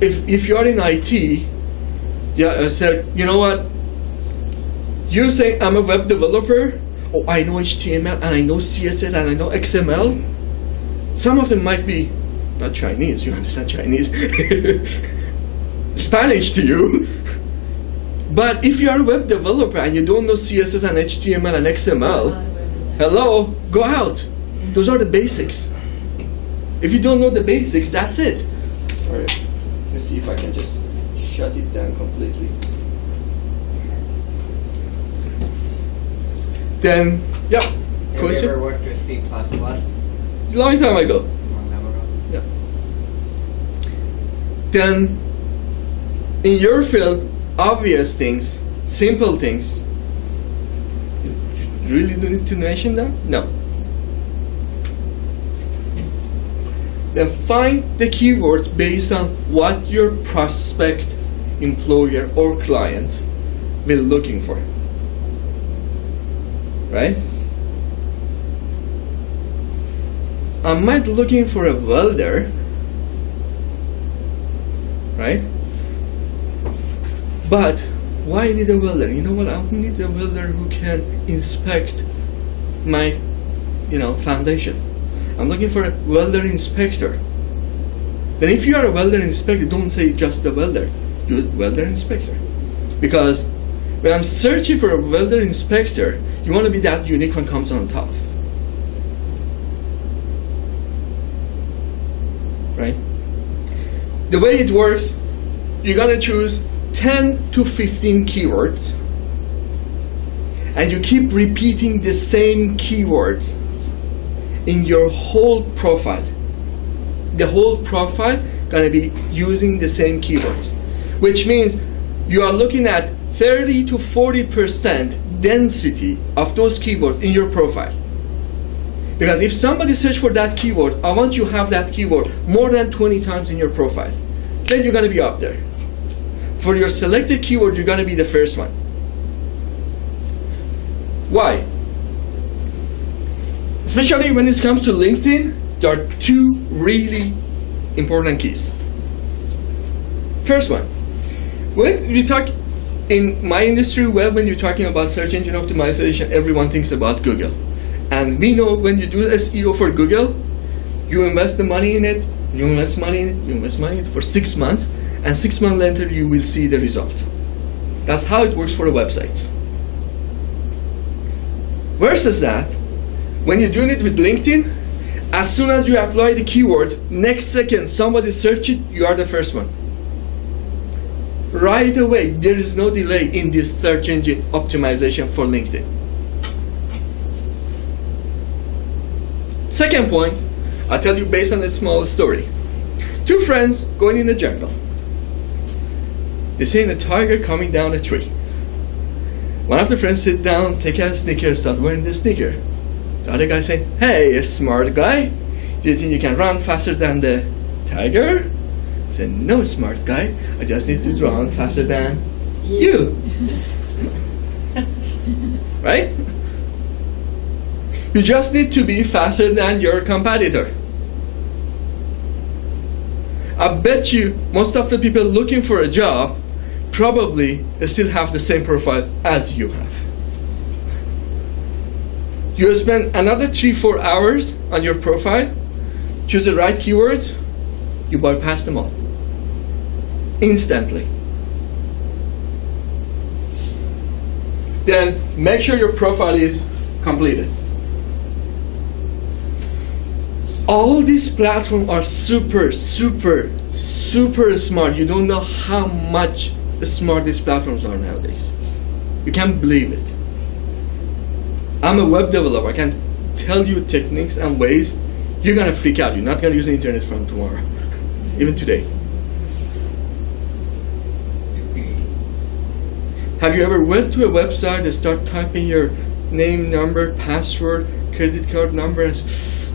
if you are in IT, yeah, said, you know what? You say I'm a web developer. Oh, I know HTML and I know CSS and I know XML. Some of them might be not Chinese. You understand Chinese? Spanish to you. But if you are a web developer and you don't know CSS and HTML and XML, hello, go out. Those are the basics. If you don't know the basics, that's it. Alright, let's see if I can just shut it down completely. Then, yeah. Have you Question? ever worked with C++? Long time ago. Long time ago. Yeah. Then, in your field, obvious things, simple things. You really need to mention them? No. Then find the keywords based on what your prospect, employer, or client will be looking for. Right? I might be looking for a welder, right? But why I need a welder? You know what? I need a welder who can inspect my, foundation. I'm looking for a welder inspector. Then if you are a welder inspector, don't say just a welder. Use welder inspector. Because when I'm searching for a welder inspector, you want to be that unique one comes on top. Right? The way it works, you're gonna choose 10 to 15 keywords, and you keep repeating the same keywords in your whole profile. The whole profile gonna be using the same keywords, which means you are looking at 30 to 40% density of those keywords in your profile. Because if somebody search for that keyword, I want you to have that keyword more than 20 times in your profile. Then you're gonna be up there. For your selected keyword, you're gonna be the first one. Why? Especially when it comes to LinkedIn, there are two really important keys. First one, when you talk in my industry, when you're talking about search engine optimization, everyone thinks about Google. And we know when you do SEO for Google, you invest the money in it, you invest money in it for 6 months, and 6 months later you will see the result. That's how it works for the websites. Versus that, when you're doing it with LinkedIn, as soon as you apply the keywords, next second somebody search it, you are the first one. Right away, there is no delay in this search engine optimization for LinkedIn. Second point, I'll tell you based on a small story. Two friends going in the jungle. They see a tiger coming down a tree. One of the friends sit down, take out a sneaker, start wearing the sneaker. The other guy say, "Hey, smart guy, do you think you can run faster than the tiger?" He said, "No, smart guy, I just need to run faster than you." Right? You just need to be faster than your competitor. I bet you most of the people looking for a job probably still have the same profile as you have. You spend another 3-4 hours on your profile, choose the right keywords, you bypass them all instantly. Then make sure your profile is completed. All these platforms are super smart. You don't know how much smart these platforms are nowadays. You can't believe it. I'm a web developer. I can tell you techniques and ways. You're gonna freak out. You're not gonna use the internet from tomorrow, even today. Have you ever went to a website and start typing your name, number, password, credit card number, and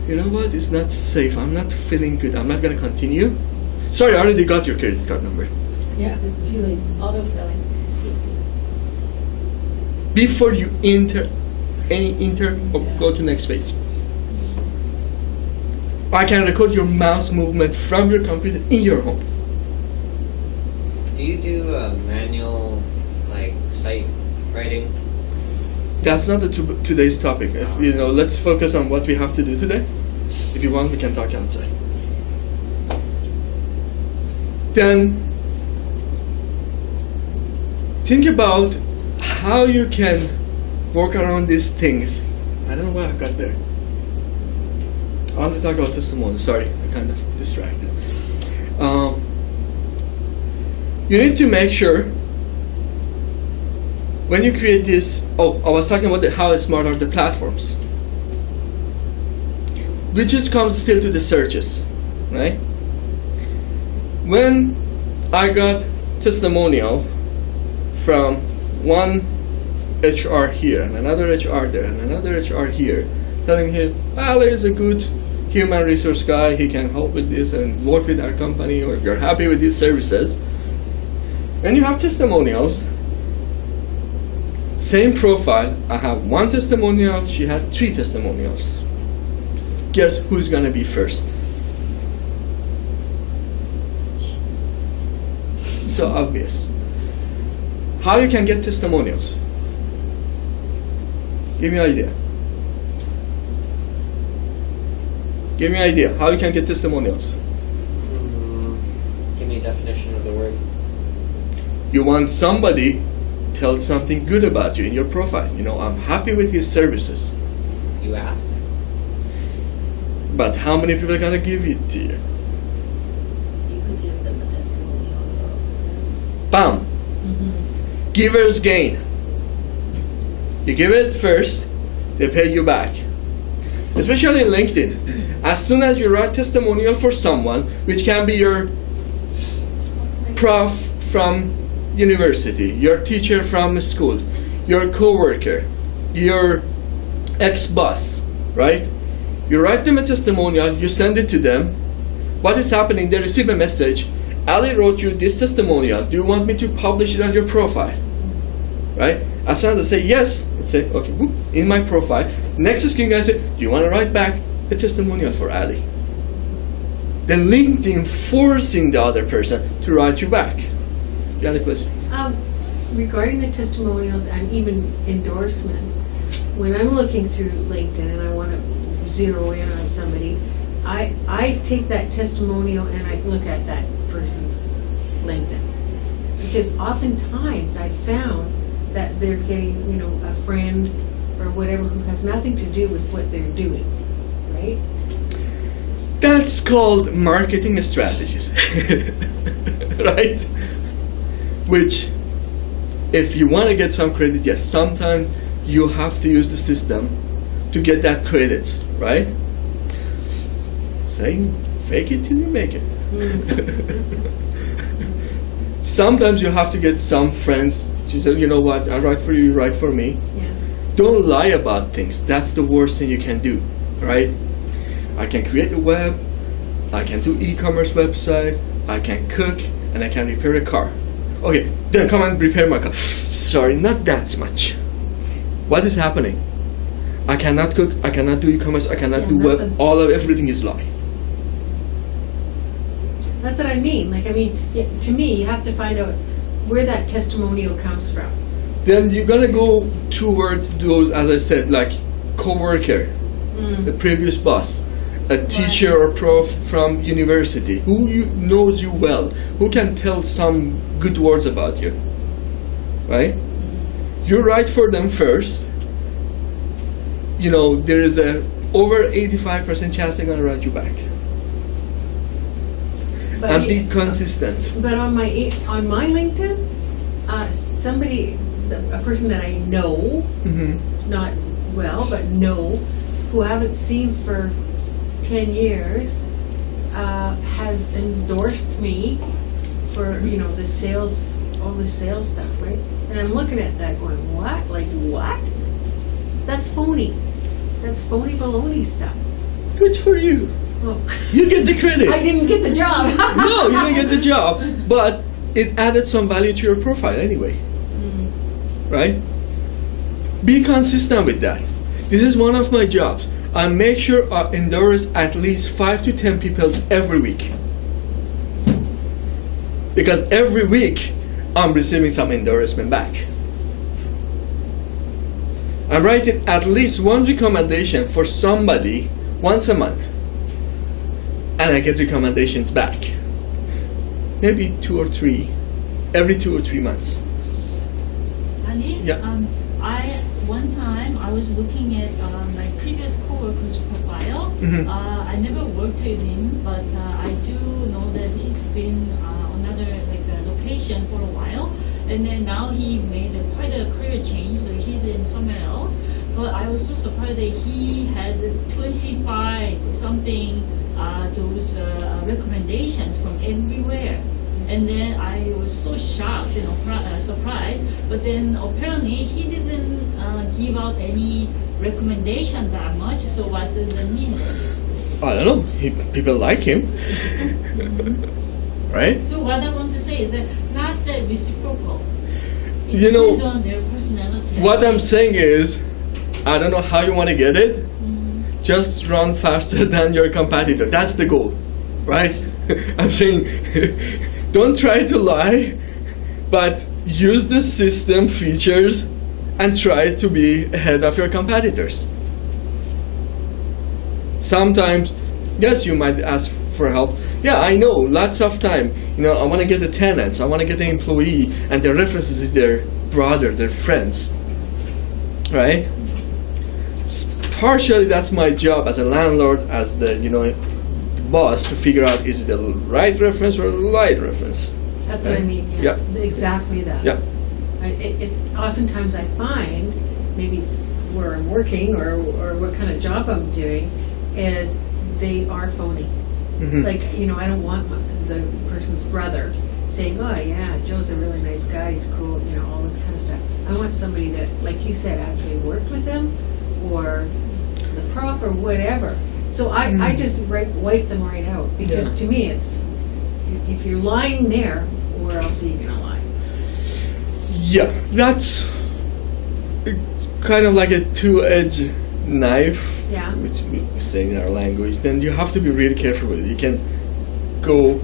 you know what? It's not safe. I'm not feeling good. I'm not gonna continue. Sorry, I already got your credit card number. Yeah, too late. Auto-filling. Before you enter, go to next page. I can record your mouse movement from your computer in your home. Do you do manual site writing? That's not today's topic. Let's focus on what we have to do today. If you want, we can talk outside. Then think about how you can work around these things. I don't know why I got there. I want to talk about testimonial. Sorry, I kind of distracted. You need to make sure when you create this. Oh, I was talking about how smart are the platforms, which just comes still to the searches, right? When I got testimonial from one HR here and another HR there and another HR here, telling him, Ali is a good human resource guy, he can help with this and work with our company, or if you're happy with his services. And you have testimonials. Same profile, I have 1 testimonial, she has 3 testimonials. Guess who's gonna be first? So obvious. How you can get testimonials? Give me an idea. Give me an idea how you can get testimonials. Give me a definition of the word. You want somebody tell something good about you in your profile. You know, I'm happy with his services. You ask. But how many people are gonna give it to you? You could give them a testimonial of Bam! Givers gain. You give it first, they pay you back. Especially in LinkedIn. As soon as you write testimonial for someone, which can be your prof from university, your teacher from school, your coworker, your ex-boss, right? You write them a testimonial, you send it to them. What is happening? They receive a message. Ali wrote you this testimonial. Do you want me to publish it on your profile? Right? As soon as I say yes, I say, okay, whoop, in my profile. Next screen, I say, do you want to write back a testimonial for Ali? Then LinkedIn forcing the other person to write you back. You have a question? Regarding the testimonials and even endorsements, when I'm looking through LinkedIn and I want to zero in on somebody, I take that testimonial and I look at that person's LinkedIn. Because oftentimes I found that they're getting, you know, a friend or whatever who has nothing to do with what they're doing, right? That's called marketing strategies, right? Which, if you want to get some credit, yes, sometimes you have to use the system to get that credit, right? Saying, fake it till you make it. Sometimes you have to get some friends to say, you know what, I write for you, you write for me. Yeah. Don't lie about things. That's the worst thing you can do, right? I can create a web, I can do e-commerce website, I can cook, and I can repair a car. Okay, then come and repair my car. Sorry, not that much. What is happening? I cannot cook, I cannot do e-commerce, I cannot do web, everything is lie. That's what I mean. Like, I mean, to me, you have to find out where that testimonial comes from. Then you're gonna go towards those, as I said, like co-worker, the previous boss, a teacher or prof from university who knows you well, who can tell some good words about you, right? You write for them first. You know, there is a over 85% chance they're gonna write you back. But And be consistent. But on my LinkedIn, somebody, a person that I know, not well, but know, who I haven't seen for 10 years, has endorsed me for, you know, the sales, all the sales stuff, right? And I'm looking at that going, what? Like, what? That's phony. That's phony baloney stuff. Good for you. Well, You get the credit. I didn't get the job. No, you didn't get the job, but it added some value to your profile anyway, right? Be consistent with that. This is one of my jobs. I make sure I endorse at least 5 to 10 people every week. Because every week, I'm receiving some endorsement back. I'm writing at least one recommendation for somebody once a month. And I get recommendations back. Maybe 2 or 3, every 2 or 3 months. Ali, Yeah. One time I was looking at my previous coworker's profile. I never worked with him, but I do know that he's been another location for a while, and then now he made quite a career change, so he's in somewhere else. But I was so surprised that he had 25 something those recommendations from everywhere. And then I was so shocked, surprised. But then apparently he didn't give out any recommendation that much. So what does that mean? I don't know, people like him. Right? So what I want to say is that not that reciprocal. It You know, depends on their personality. What I'm saying is, I don't know how you want to get it. Just run faster than your competitor. That's the goal, right? I'm saying, don't try to lie, but use the system features and try to be ahead of your competitors. Sometimes, yes, you might ask for help. Yeah, I know, lots of time. You know, I want to get the tenants, I want to get the employee, and their references is their brother, their friends, right? Partially, that's my job as a landlord, as the boss, to figure out is it the right reference or the right reference. That's what I Right. mean, Yeah. exactly that. Yeah. Oftentimes I find, maybe it's where I'm working or what kind of job I'm doing, is they are phony. Mhm. Like, I don't want the person's brother saying, oh yeah, Joe's a really nice guy, he's cool, all this kind of stuff. I want somebody that, like you said, actually worked with them, or the prof, or whatever. So I just wipe them right out, because Yeah. to me it's, if you're lying there, where else are you gonna lie? Yeah, that's kind of like a two-edged knife, Yeah. which we say in our language. Then you have to be really careful with it. You can go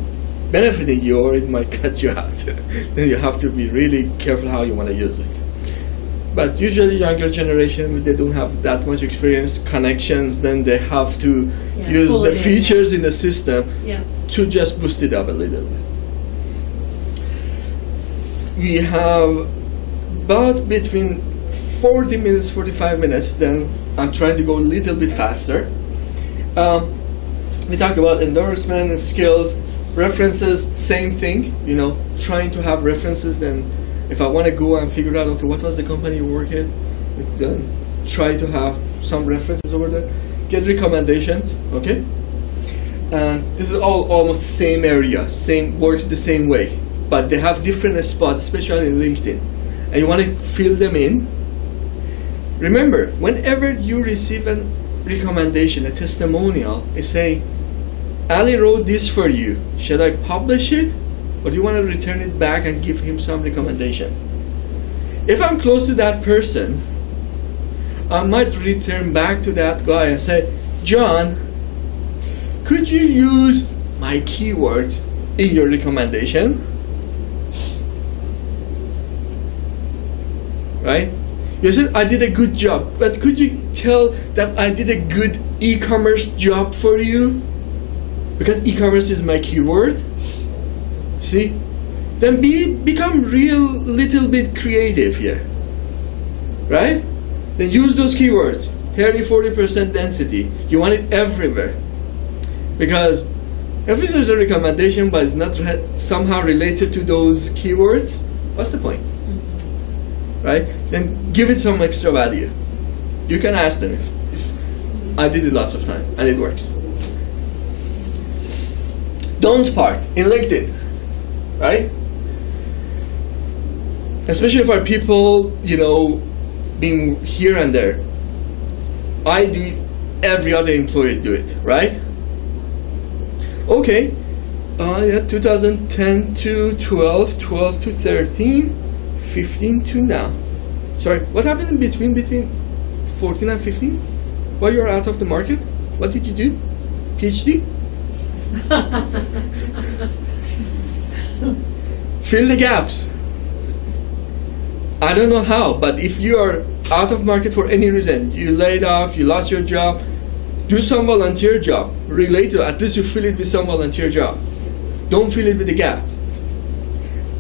benefiting you, or it might cut you out. Then you have to be really careful how you want to use it. But usually younger generation, they don't have that much experience, connections, then they have to Yeah, use pull the it in, features in the system Yeah. to just boost it up a little bit. We have about between 40 minutes, 45 minutes, then I'm trying to go a little bit faster. We talked about endorsement and skills, references, same thing, trying to have references. Then if I want to go and figure out, okay, what was the company you work in, then try to have some references over there. Get recommendations, okay? And this is all almost the same area, works the same way, but they have different spots, especially in LinkedIn, and you want to fill them in. Remember, whenever you receive a recommendation, a testimonial, you say, Ali wrote this for you. Should I publish it? Or do you want to return it back and give him some recommendation? If I'm close to that person, I might return back to that guy and say, John, could you use my keywords in your recommendation? Right? You said I did a good job, but could you tell that I did a good e-commerce job for you? Because e-commerce is my keyword. See? Then become little bit creative here. Right? Then use those keywords. 30-40% density. You want it everywhere. Because if there's a recommendation but it's not somehow related to those keywords, what's the point? Right? Then give it some extra value. You can ask them if I did it lots of time and it works. Don't part in LinkedIn, right? Especially for people, being here and there. I do, every other employee do it, right? Okay, 2010 to 12, 12 to 13, 15 to now. Sorry, what happened in between 14 and 15? While you're out of the market? What did you do? PhD? Fill the gaps. I don't know how, but if you are out of market for any reason, you laid off, you lost your job, do some volunteer job related. At least you fill it with some volunteer job. Don't fill it with a gap.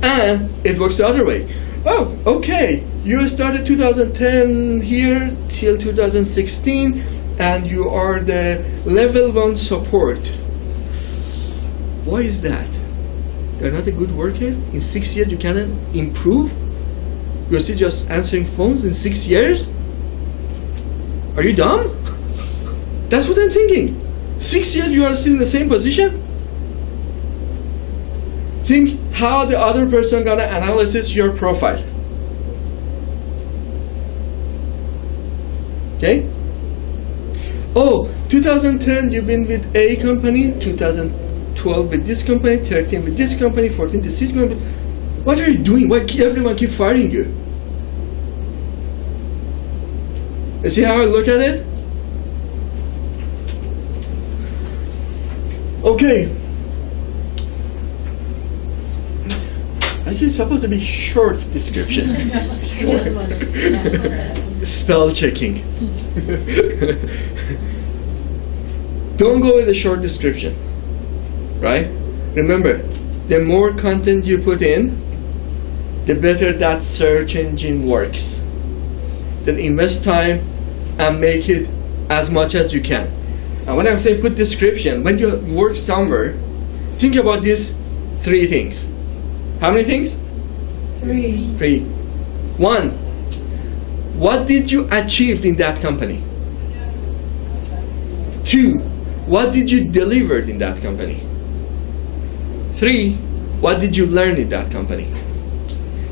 And it works the other way. Oh, okay, you started 2010 here till 2016, and you are the level 1 support. Why is that? You're not a good worker? In 6 years you cannot improve? You're still just answering phones in 6 years? Are you dumb? That's what I'm thinking. 6 years you are still in the same position? Think how the other person gonna analyze your profile. Okay? Oh, 2010 you've been with A company, 2012 with this company, 13 with this company, 14 with this company. What are you doing? Why everyone keep firing you? You see how I look at it? Okay. This is supposed to be short description. Short. Spell checking. Don't go with a short description, right? Remember, the more content you put in, the better that search engine works. Then invest time and make it as much as you can. And when I'm saying put description, when you work somewhere, think about these 3 things. How many things? 3. 3. 1. What did you achieve in that company? 2. What did you deliver in that company? 3. What did you learn in that company?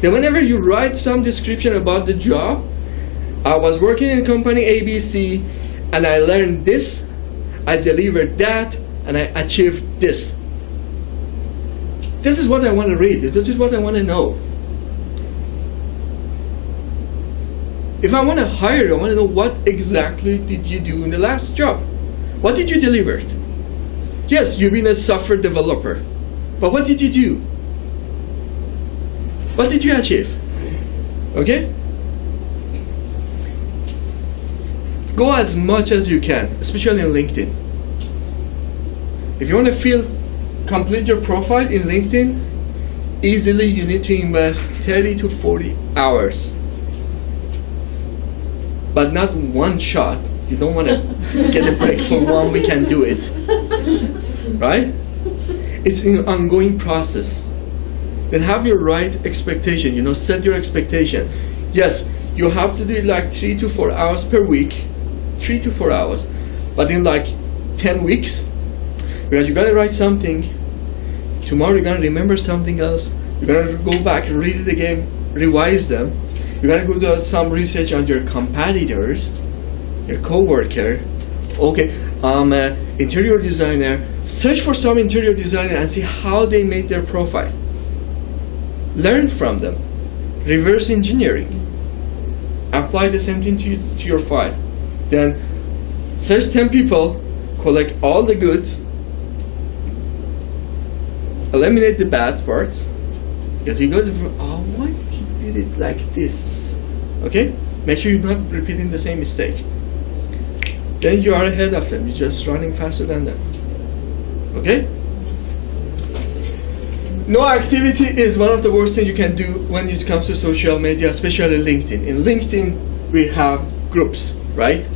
Then whenever you write some description about the job, I was working in company ABC and I learned this, I delivered that, and I achieved this. This is what I want to read. This is what I want to know. If I want to hire you, I want to know what exactly did you do in the last job? What did you deliver? Yes, you've been a software developer, but what did you do? What did you achieve? Okay? Go as much as you can, especially on LinkedIn. If you want to complete your profile in LinkedIn, easily you need to invest 30 to 40 hours. But not one shot. You don't want to get a break for 1 week and do it. Right? It's an ongoing process. Then have your right expectation, set your expectation. Yes, you have to do it like 3 to 4 hours per week. 3 to 4 hours. But in like 10 weeks, because you're gonna write something, tomorrow you're gonna remember something else, you're gonna go back, read it again, revise them, you're gonna go do some research on your competitors, your co-worker. Okay, I'm an interior designer, search for some interior designer and see how they made their profile. Learn from them. Reverse engineering. Apply the same thing to your file. Then search 10 people, collect all the goods, eliminate the bad parts, because you go to, why he did it like this? Okay? Make sure you're not repeating the same mistake. Then you are ahead of them. You're just running faster than them. Okay? No activity is one of the worst things you can do when it comes to social media, especially LinkedIn. In LinkedIn, we have groups, right?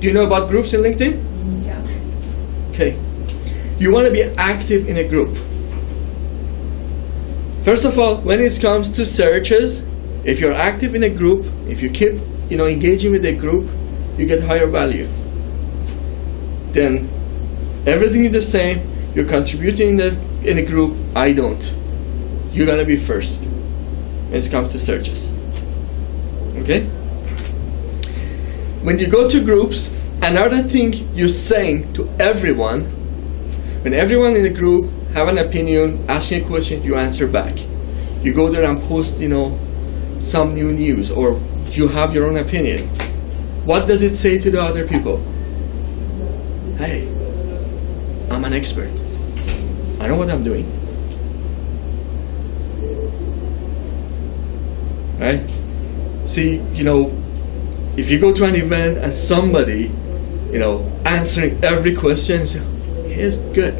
Do you know about groups in LinkedIn? Yeah. Okay. You want to be active in a group. First of all, when it comes to searches, if you're active in a group, if you keep engaging with a group, you get higher value. Then everything is the same. You're contributing in a group. I don't. You're gonna be first when it comes to searches. Okay? When you go to groups, another thing you're saying to everyone, when everyone in the group have an opinion, asking a question, you answer back. You go there and post, some new news, or you have your own opinion. What does it say to the other people? Hey, I'm an expert. I know what I'm doing. Right? See, if you go to an event and somebody, answering every question, say, he's good.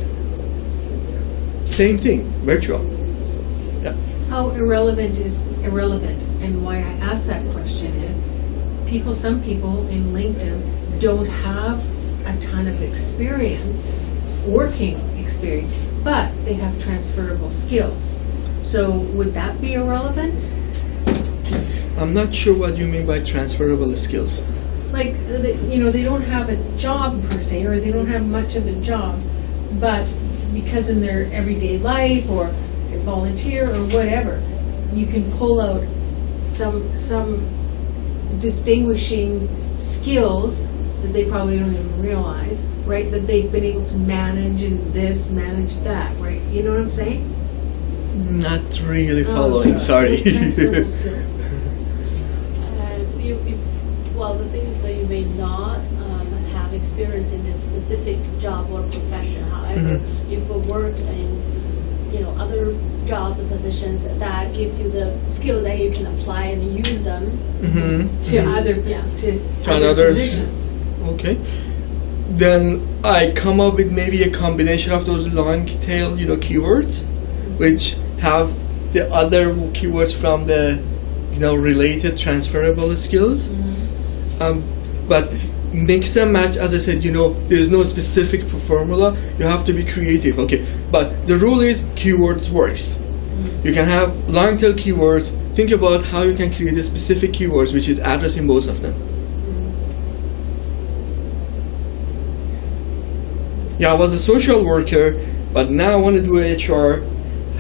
Same thing, virtual. Yeah. How irrelevant is irrelevant? And why I ask that question is, some people in LinkedIn don't have a ton of experience, working experience, but they have transferable skills. So would that be irrelevant? I'm not sure what you mean by transferable skills. Like, they don't have a job per se, or they don't have much of a job, but because in their everyday life or volunteer or whatever, you can pull out some distinguishing skills that they probably don't even realize, right? That they've been able to manage and this, manage that, right? You know what I'm saying? Not really following, Oh, sorry. transferable skills. Well, the thing is that you may not have experience in this specific job or profession. However, you've worked in other jobs or positions that gives you the skills that you can apply and use them. To other Yeah. to To other another- positions. Okay. Then I come up with maybe a combination of those long tail, keywords, which have the other keywords from the, related transferable skills. But mix and match, as I said, there's no specific formula. You have to be creative. Okay. But the rule is keywords works. You can have long tail keywords. Think about how you can create a specific keywords which is addressing both of them. Yeah, I was a social worker, but now I want to do HR.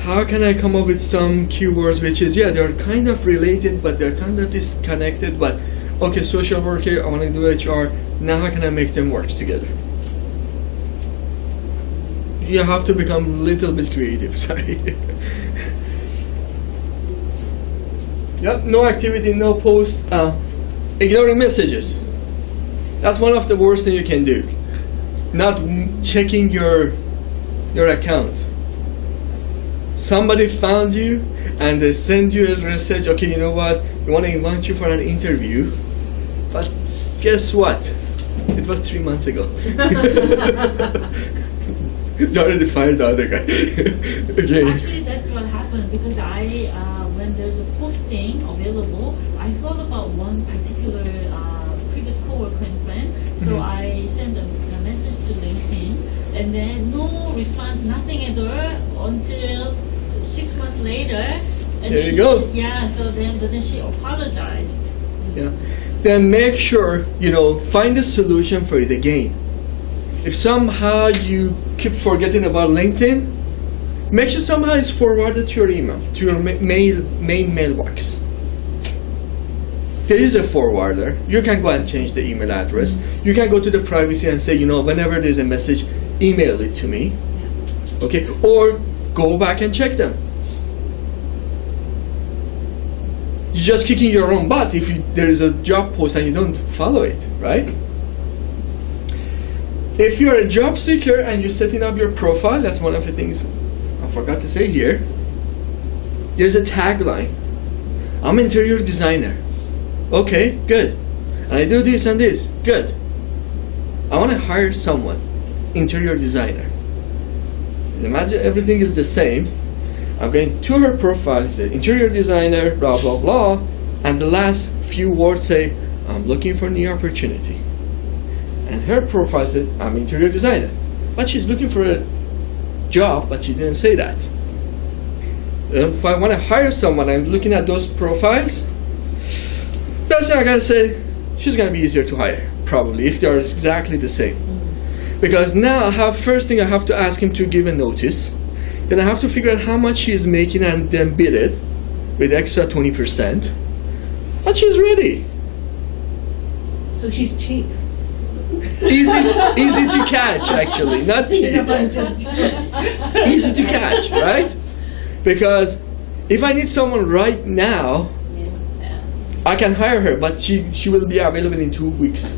How can I come up with some keywords which is, they're kind of related, but they're kind of disconnected, but okay, social worker, I want to do HR. Now how can I make them work together? You have to become a little bit creative, sorry. Yep, no activity, no post, ignoring messages. That's one of the worst things you can do. Not checking your account. Somebody found you and they send you a message, okay, you know what, we want to invite you for an interview, but guess what? It was 3 months ago. They already fired the other guy. Okay. Actually, that's what happened because when there's a posting available, I thought about one particular previous coworker and friend. So I sent a message to LinkedIn, and then no response, nothing at all until 6 months later. And There then you go. but then she apologized. Yeah. Then make sure, find a solution for it again. If somehow you keep forgetting about LinkedIn, make sure somehow it's forwarded to your email, to your main mailbox. There is a forwarder. You can go and change the email address. You can go to the privacy and say, whenever there's a message, email it to me. Okay? Or go back and check them. You're just kicking your own butt if there is a job post and you don't follow it, right? If you're a job seeker and you're setting up your profile, that's one of the things I forgot to say here. There's a tagline. I'm an interior designer. Okay, good. And I do this and this. Good. I want to hire someone, interior designer. Imagine everything is the same. I'm going to her profile, say interior designer, blah, blah, blah. And the last few words say, I'm looking for new opportunity. And her profile said, I'm interior designer. But she's looking for a job, but she didn't say that. If I want to hire someone, I'm looking at those profiles. That's not gonna say she's gonna be easier to hire, probably, if they are exactly the same. Because now first thing I have to ask him to give a notice. Then I have to figure out how much she is making and then bid it with extra 20%. But she's ready. So she's cheap. Easy to catch, actually, not cheap. I'm just Easy to catch, right? Because if I need someone right now, I can hire her, but she will be available in 2 weeks.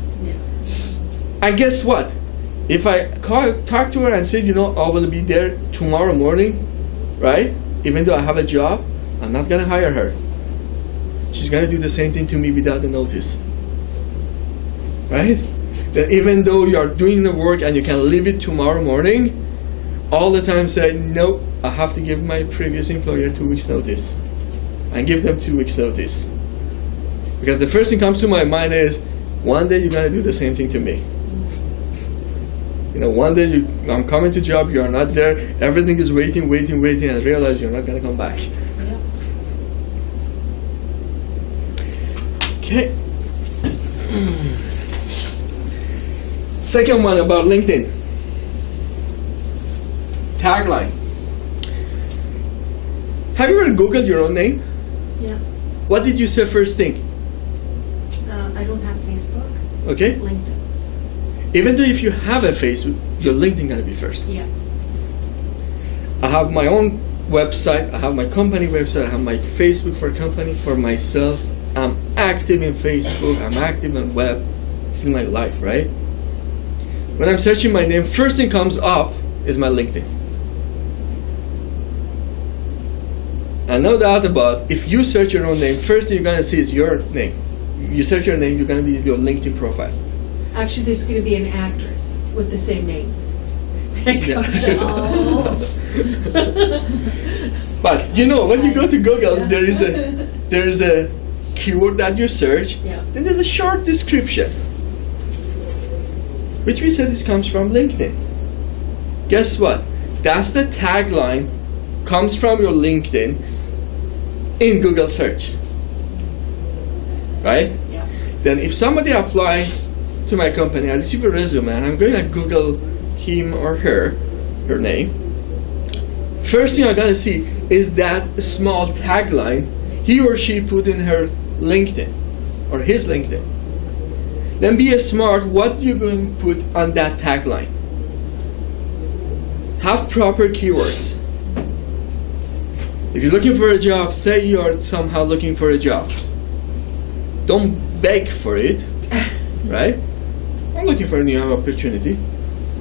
And guess what? If I talk to her and say, I will be there tomorrow morning, right? Even though I have a job, I'm not gonna hire her. She's gonna do the same thing to me without a notice, right? That even though you are doing the work and you can leave it tomorrow morning, all the time say, no, I have to give my previous employer 2 weeks notice. And give them 2 weeks notice. Because the first thing comes to my mind is, one day you're gonna do the same thing to me. One day I'm coming to job, you are not there, everything is waiting, and realize you're not gonna come back. Okay. Second one about LinkedIn. Tagline. Have you ever Googled your own name? Yeah. What did you say first thing? I don't have Facebook. Okay. LinkedIn. Even though if you have a Facebook, your LinkedIn gonna be first. Yeah. I have my own website, I have my company website, I have my Facebook for company, for myself. I'm active in Facebook, I'm active on web. This is my life, right? When I'm searching my name, first thing comes up is my LinkedIn. And no doubt about, if you search your own name, first thing you're gonna see is your name. You search your name, you're gonna be your LinkedIn profile. Actually, there's going to be an actress with the same name. Yeah. Oh. But you know, when you go to Google, Yeah. there is a keyword that you search. Yeah. Then there's a short description, which we said this comes from LinkedIn. Guess what? That's the tagline, comes from your LinkedIn in Google search, right? Yeah. Then if somebody apply to my company, I receive a resume, and I'm going to Google him or her name. First thing I'm going to see is that small tagline he or she put in her LinkedIn or his LinkedIn. Then be smart what you're going to put on that tagline. Have proper keywords. If you're looking for a job, say you are somehow looking for a job. Don't beg for it, right? I'm looking for a new opportunity,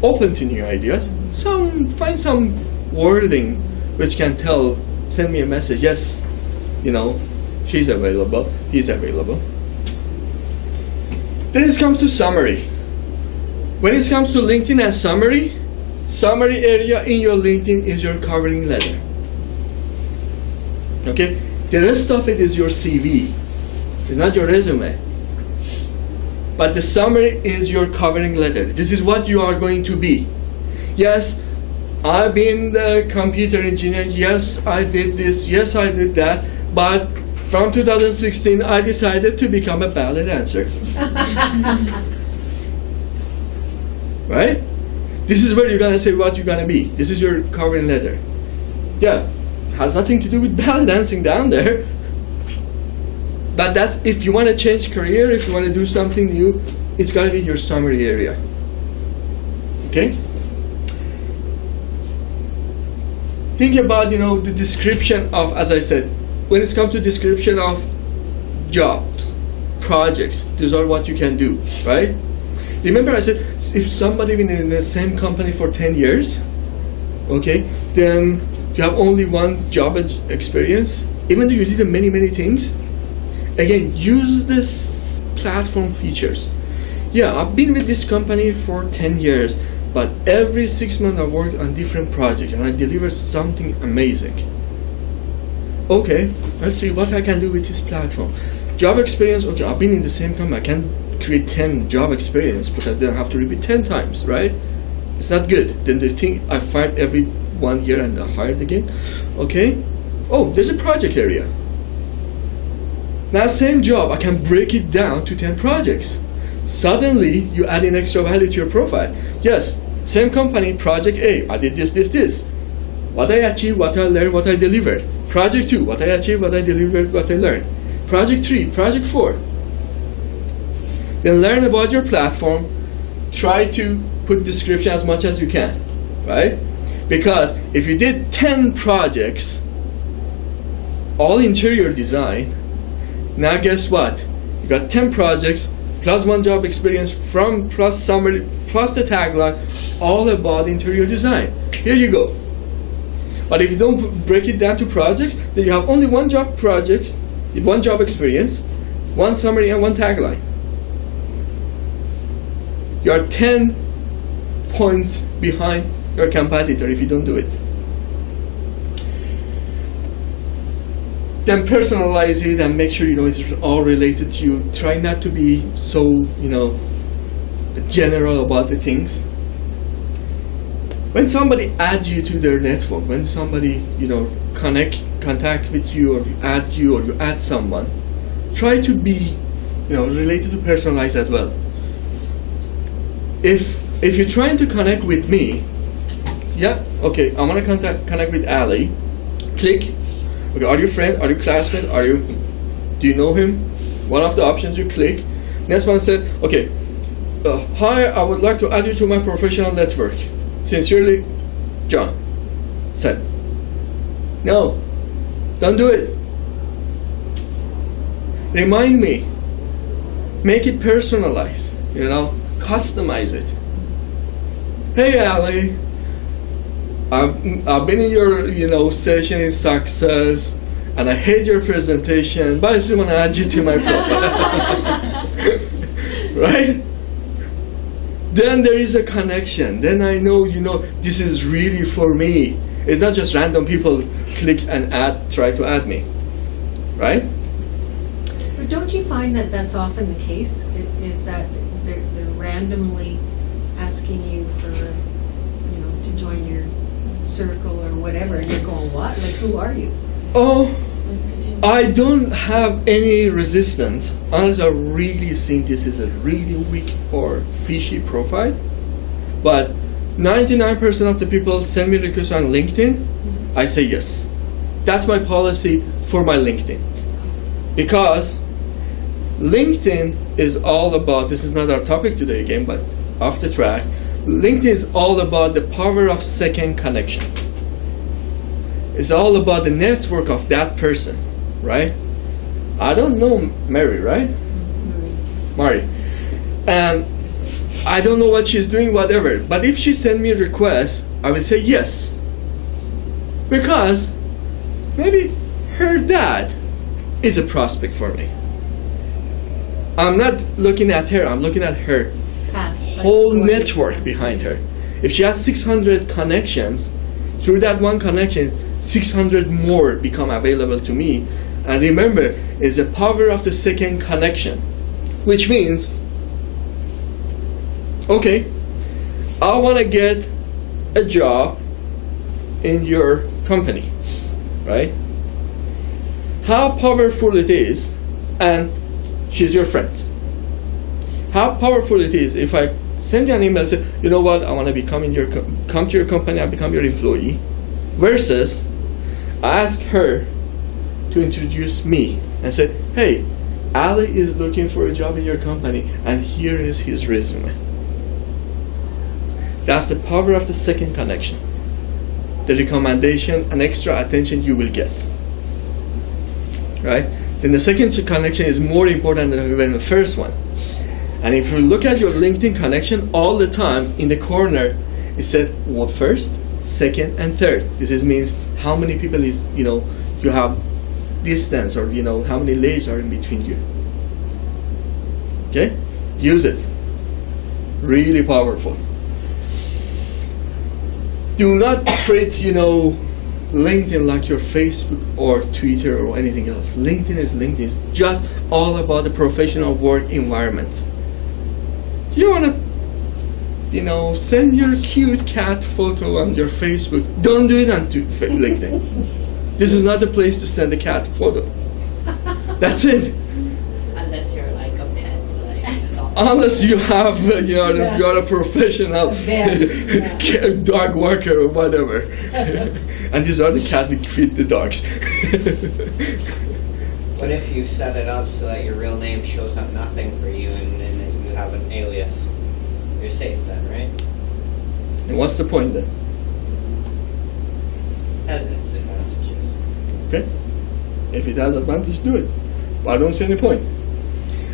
open to new ideas. Find some wording which can send me a message. Yes, she's available, he's available. Then it comes to summary. When it comes to LinkedIn and summary area in your LinkedIn is your covering letter. Okay, the rest of it is your CV. It's not your resume. But the summary is your covering letter. This is what you are going to be. Yes, I've been the computer engineer. Yes, I did this. Yes, I did that. But from 2016, I decided to become a ballot answer. Right? This is where you're gonna say what you're gonna be. This is your covering letter. Yeah, has nothing to do with ballot dancing down there. But that's, if you want to change career, if you want to do something new, it's got to be your summary area. Okay? Think about, the description of, as I said, when it comes to description of jobs, projects, these are what you can do, right? Remember I said, if somebody been in the same company for 10 years, okay, then you have only one job experience, even though you did many, many things. Again, use this platform features. Yeah, I've been with this company for 10 years, but every 6 months I worked on different projects and I delivered something amazing. Okay, let's see what I can do with this platform. Job experience, okay, I've been in the same company, I can create 10 job experience because then I have to repeat 10 times, right? It's not good. Then they think I fired every 1 year and I hired again. Okay, oh, there's a project area. Now, same job, I can break it down to 10 projects. Suddenly, you add in extra value to your profile. Yes, same company, project A, I did this. What I achieved, what I learned, what I delivered. Project 2, what I achieved, what I delivered, what I learned. Project 3, project 4. Then learn about your platform. Try to put description as much as you can, right? Because if you did 10 projects, all interior design, now guess what? You got 10 projects, plus 1 job experience, plus summary, plus the tagline, all about interior design. Here you go. But if you don't break it down to projects, then you have only 1 job project, 1 job experience, 1 summary, and 1 tagline. You are 10 points behind your competitor if you don't do it. Then personalize it and make sure it's all related to you. Try not to be so general about the things. When somebody adds you to their network, when somebody contact with you or you add someone, try to be related to personalize as well. If you're trying to connect with me, yeah, okay, I want to connect with Ali. Click. Okay, are you friend? Are you classmate? Do you know him? One of the options you click. Next one said, okay, hi, I would like to add you to my professional network. Sincerely, John said. No, don't do it. Remind me. Make it personalized, customize it. Hey, Ali, I've been in your session in success, and I hate your presentation, but I still want to add you to my profile. Right? Then there is a connection. Then I know, this is really for me. It's not just random people click and try to add me. Right? But don't you find that that's often the case? Is that they're randomly asking you for, to join your circle or whatever, and you're going, what? Like, who are you? Oh, I don't have any resistance unless I really think this is a really weak or fishy profile. But 99% of the people send me requests on LinkedIn, I say yes. That's my policy for my LinkedIn. Because LinkedIn is all about, this is not our topic today again, but off the track, LinkedIn is all about the power of second connection. It's all about the network of that person, right? I don't know Mary, right? Mari. And I don't know what she's doing, whatever. But if she sent me a request, I will say yes. Because maybe her dad is a prospect for me. I'm not looking at her, I'm looking at her whole network behind her. If she has 600 connections, through that one connection, 600 more become available to me. And remember, it's the power of the second connection, which means, okay, I want to get a job in your company, right? How powerful it is, and she's your friend. How powerful it is if I send you an email and say, you know what, I want to come to your company and become your employee, versus I ask her to introduce me and say, hey, Ali is looking for a job in your company and here is his resume. That's the power of the second connection. The recommendation and extra attention you will get. Right? Then the second connection is more important than even the first one. And if you look at your LinkedIn connection, all the time in the corner, it said what first, second, and third. This means how many people is, you have distance, or how many layers are in between you. Okay? Use it. Really powerful. Do not treat, LinkedIn like your Facebook or Twitter or anything else. LinkedIn is LinkedIn. It's just all about the professional work environment. You want to, send your cute cat photo on your Facebook. Don't do it on LinkedIn. This is not the place to send a cat photo. That's it. Unless you're like a pet, like a dog. Unless you have, you're a professional dog walker or whatever. And these are the cats we feed the dogs. What if you set it up so that your real name shows up nothing for you, and then you have an alias? You're safe then, right? And what's the point then? Has its advantages. Okay? If it has advantage, do it. But I don't see any point.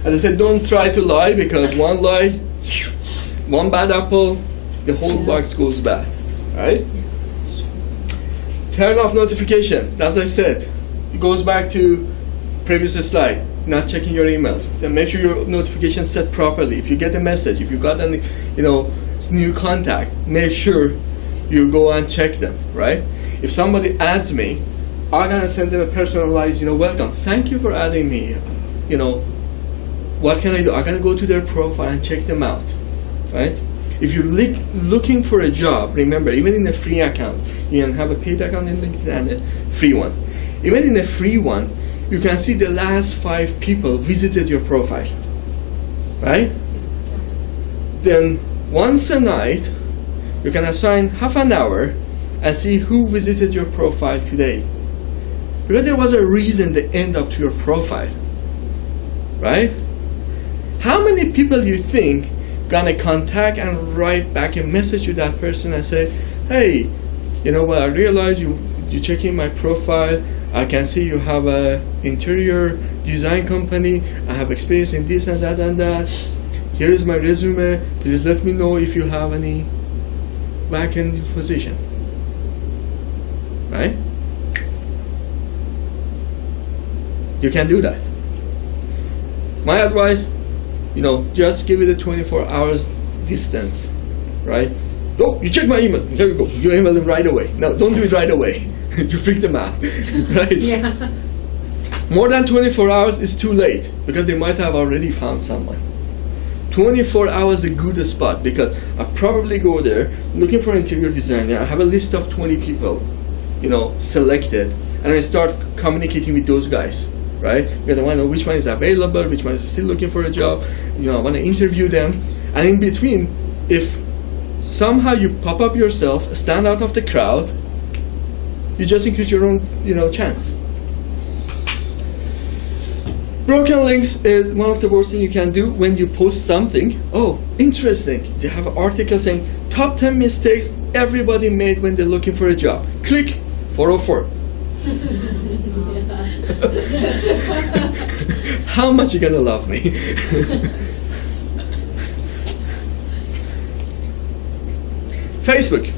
As I said, don't try to lie, because one lie, one bad apple, the whole box goes bad. Right? Turn off notification. As I said, it goes back to previous slide. Not checking your emails. Then make sure your notifications set properly. If you get a message, if you got any, new contact, make sure you go and check them. Right? If somebody adds me, I'm gonna send them a personalized, welcome. Thank you for adding me. What can I do? I'm gonna go to their profile and check them out. Right? If you're looking for a job, remember, even in a free account, you can have a paid account in LinkedIn and a free one. Even in a free one, you can see the last 5 people visited your profile. Right? Then once a night, you can assign half an hour and see who visited your profile today. Because there was a reason they end up to your profile. Right? How many people you think gonna contact and write back a message to that person and say, hey, you know what, I realize you checking my profile, I can see you have a interior design company, I have experience in this and that. Here is my resume, please let me know if you have any vacant position. Right? You can do that. My advice, just give it a 24 hours distance, right? Oh, you check my email. There you go. You email them right away. No, don't do it right away. You freak them out, right? Yeah. More than 24 hours is too late because they might have already found someone. 24 hours is a good spot because I probably go there looking for an interior designer. I have a list of 20 people, selected, and I start communicating with those guys, right? Because I want to know which one is available, which one is still looking for a job. I want to interview them, and in between, if somehow you pop up yourself, stand out of the crowd, you just increase your own, chance. Broken links is one of the worst things you can do when you post something. Oh, interesting. They have an article saying top 10 mistakes everybody made when they're looking for a job. Click 404. How much you gonna love me? Facebook.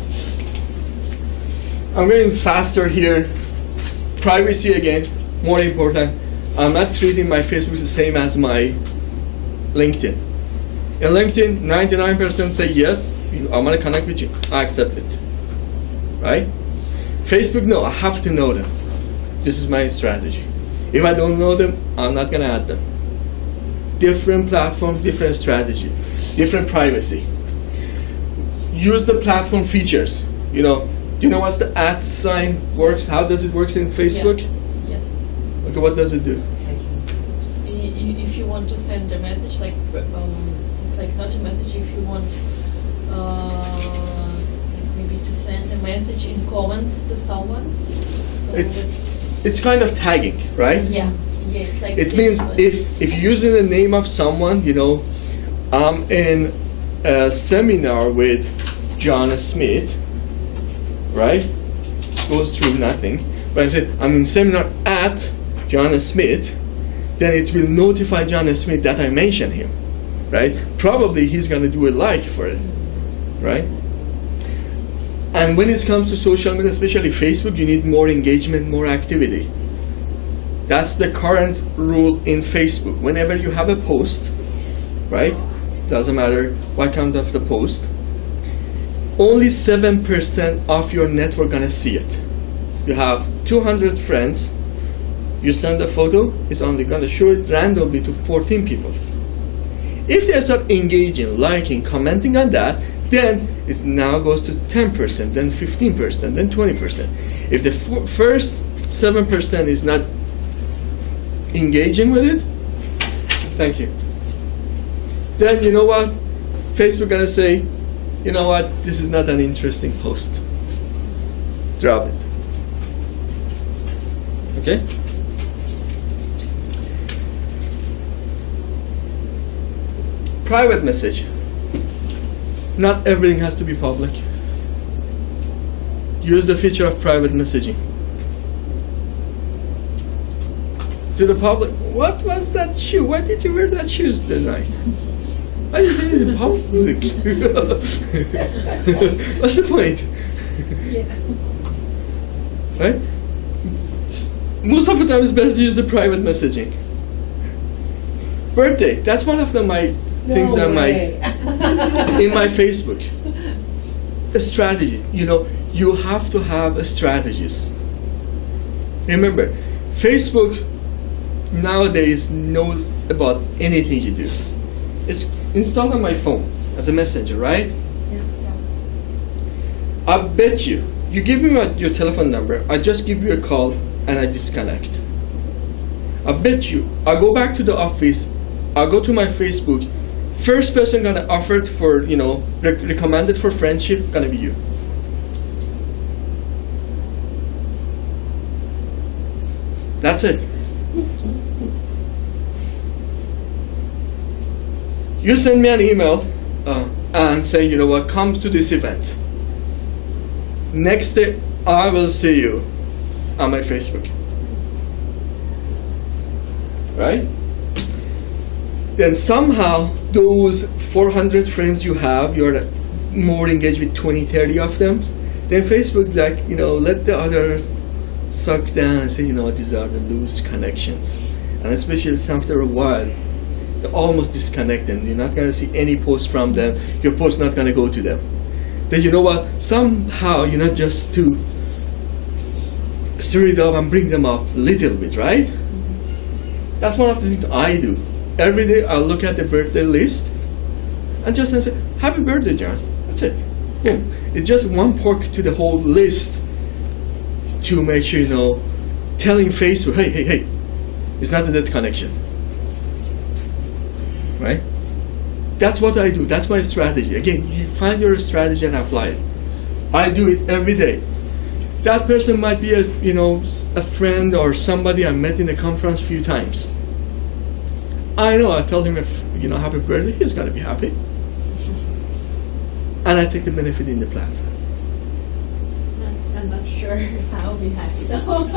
I'm going faster here. Privacy again, more important. I'm not treating my Facebook the same as my LinkedIn. In LinkedIn, 99% say yes, I want to connect with you, I accept it. Right? Facebook, no, I have to know them. This is my strategy. If I don't know them, I'm not going to add them. Different platforms, different strategy, different privacy. Use the platform features. You know what's the @ sign works? How does it work in Facebook? Yeah. Yes. Okay, what does it do? If you want to send a message, it's like not a message. If you want, maybe to send a message in comments to someone. So It's kind of tagging, right? Yeah. It's like. It means if you're using the name of someone, I'm in a seminar with John Smith, right? Goes through nothing. But I say I'm in seminar at John Smith, then it will notify John Smith that I mentioned him, right? Probably he's gonna do a like for it, right? And when it comes to social media, especially Facebook, you need more engagement, more activity. That's the current rule in Facebook. Whenever you have a post, right? Doesn't matter what kind of the post, only 7% of your network gonna see it. You have 200 friends, you send a photo, it's only gonna show it randomly to 14 people. If they start engaging, liking, commenting on that, then it now goes to 10%, then 15%, then 20%. If the first 7% is not engaging with it, thank you. Then you know what? Facebook gonna say, you know what? This is not an interesting post. Drop it. Okay? Private message. Not everything has to be public. Use the feature of private messaging. To the public, what was that shoe? Why did you wear that shoes tonight? Why did you say it in public? What's the point? Yeah. Right? Most of the time it's better to use the private messaging. Birthday, that's one of my things on in my Facebook. A strategy. You have to have a strategist. Remember, Facebook nowadays knows about anything you do. It's installed on my phone as a messenger, right? Yeah. I bet you give me your telephone number, I just give you a call and I disconnect. I bet you, I go back to the office, I go to my Facebook, first person gonna offer it for, recommended for friendship, gonna be you. That's it. You send me an email, and say, you know what, come to this event. Next day, I will see you on my Facebook. Right? Then somehow those 400 friends you have, you're more engaged with 20, 30 of them. Then Facebook, like, you know, let the other suck down and say, you know, these are the loose connections. And especially after a while, you're almost disconnected. You're not going to see any post from them. Your post's not going to go to them. Then you know what? Somehow, you know, just to stir it up and bring them up a little bit, right? That's one of the things I do. Every day I'll look at the birthday list and just say, happy birthday, John. That's it. Boom. It's just one perk to the whole list to make sure, you know, telling Facebook, hey, it's not a dead connection. Right? That's what I do. That's my strategy. Again, you find your strategy and apply it. I do it every day. That person might be a friend or somebody I met in a conference a few times. I know I tell him if, you know, happy birthday, he's gonna be happy. And I take the benefit in the platform. I'm not sure if I'll be happy though.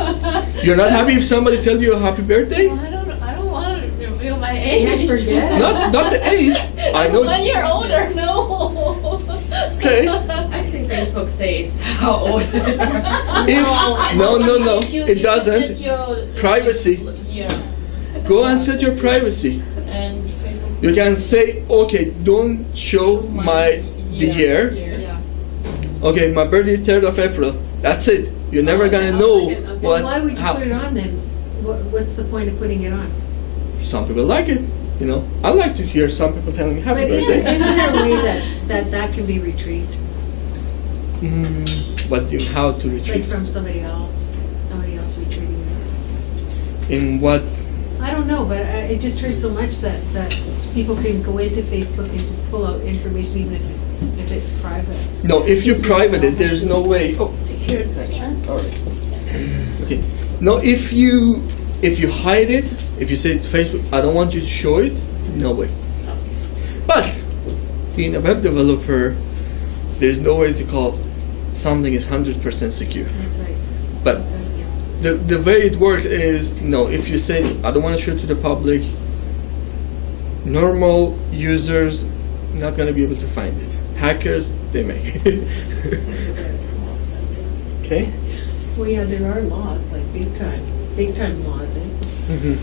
You're not happy if somebody tells you a happy birthday? Well, I don't want to reveal my age. forget. Not the age. I I'm know. 1 year older. No. Okay. Actually, Facebook says how old they are. If no, If you it doesn't. set your Privacy. Yeah. Go and set your privacy. And Facebook. You can say, okay, don't show the year. Yeah. Okay, my birthday is 3rd of April. That's it. You're never gonna know Okay. what. Well, why would you how- put it on then? What's the point of putting it on? Some people like it. You know, I like to hear some people telling me happy But isn't birthday. there a way that can be retrieved? But you how to Like retrieve? from somebody else retrieving it? In what? I don't know, but it just heard so much that people can go into Facebook and just pull out information even if it's private. No, if you private it, there's no way. Oh, Secure this one. all right. Okay. No, if you hide it, if you say to Facebook, I don't want you to show it, no way. But being a web developer, there's no way to call something is 100% secure. That's right. But the way it works is, no, if you say, I don't want to show it to the public, normal users not going to be able to find it. Hackers, they may. Okay? Well, yeah, there are laws, like big time laws, eh?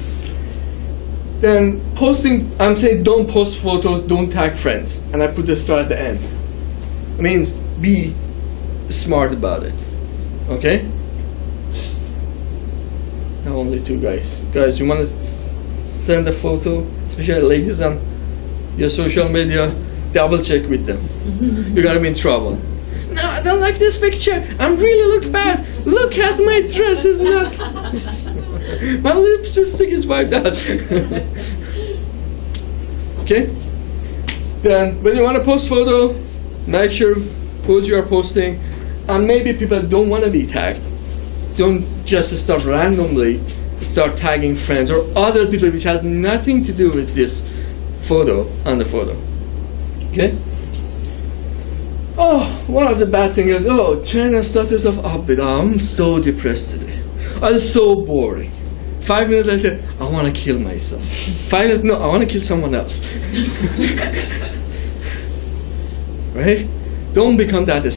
Then posting, I'm saying don't post photos, don't tag friends. And I put the star at the end. It means be smart about it. Okay? Now only 2 guys. Guys, you want to send a photo, especially ladies on your social media, double check with them. You're gonna be in trouble. No, I don't like this picture. I'm really look bad. Look at my dress is not. My lipstick is wiped out. Okay? Then when you want to post photo, make sure who you are posting, and maybe people don't want to be tagged. Don't just start randomly start tagging friends or other people which has nothing to do with this photo on the photo. Okay? Oh, one of the bad things is, oh, China status of update. Oh, I'm so depressed today. Oh, it's so boring. 5 minutes later, I want to kill myself. 5 minutes, no, I want to kill someone else. Right? Don't become that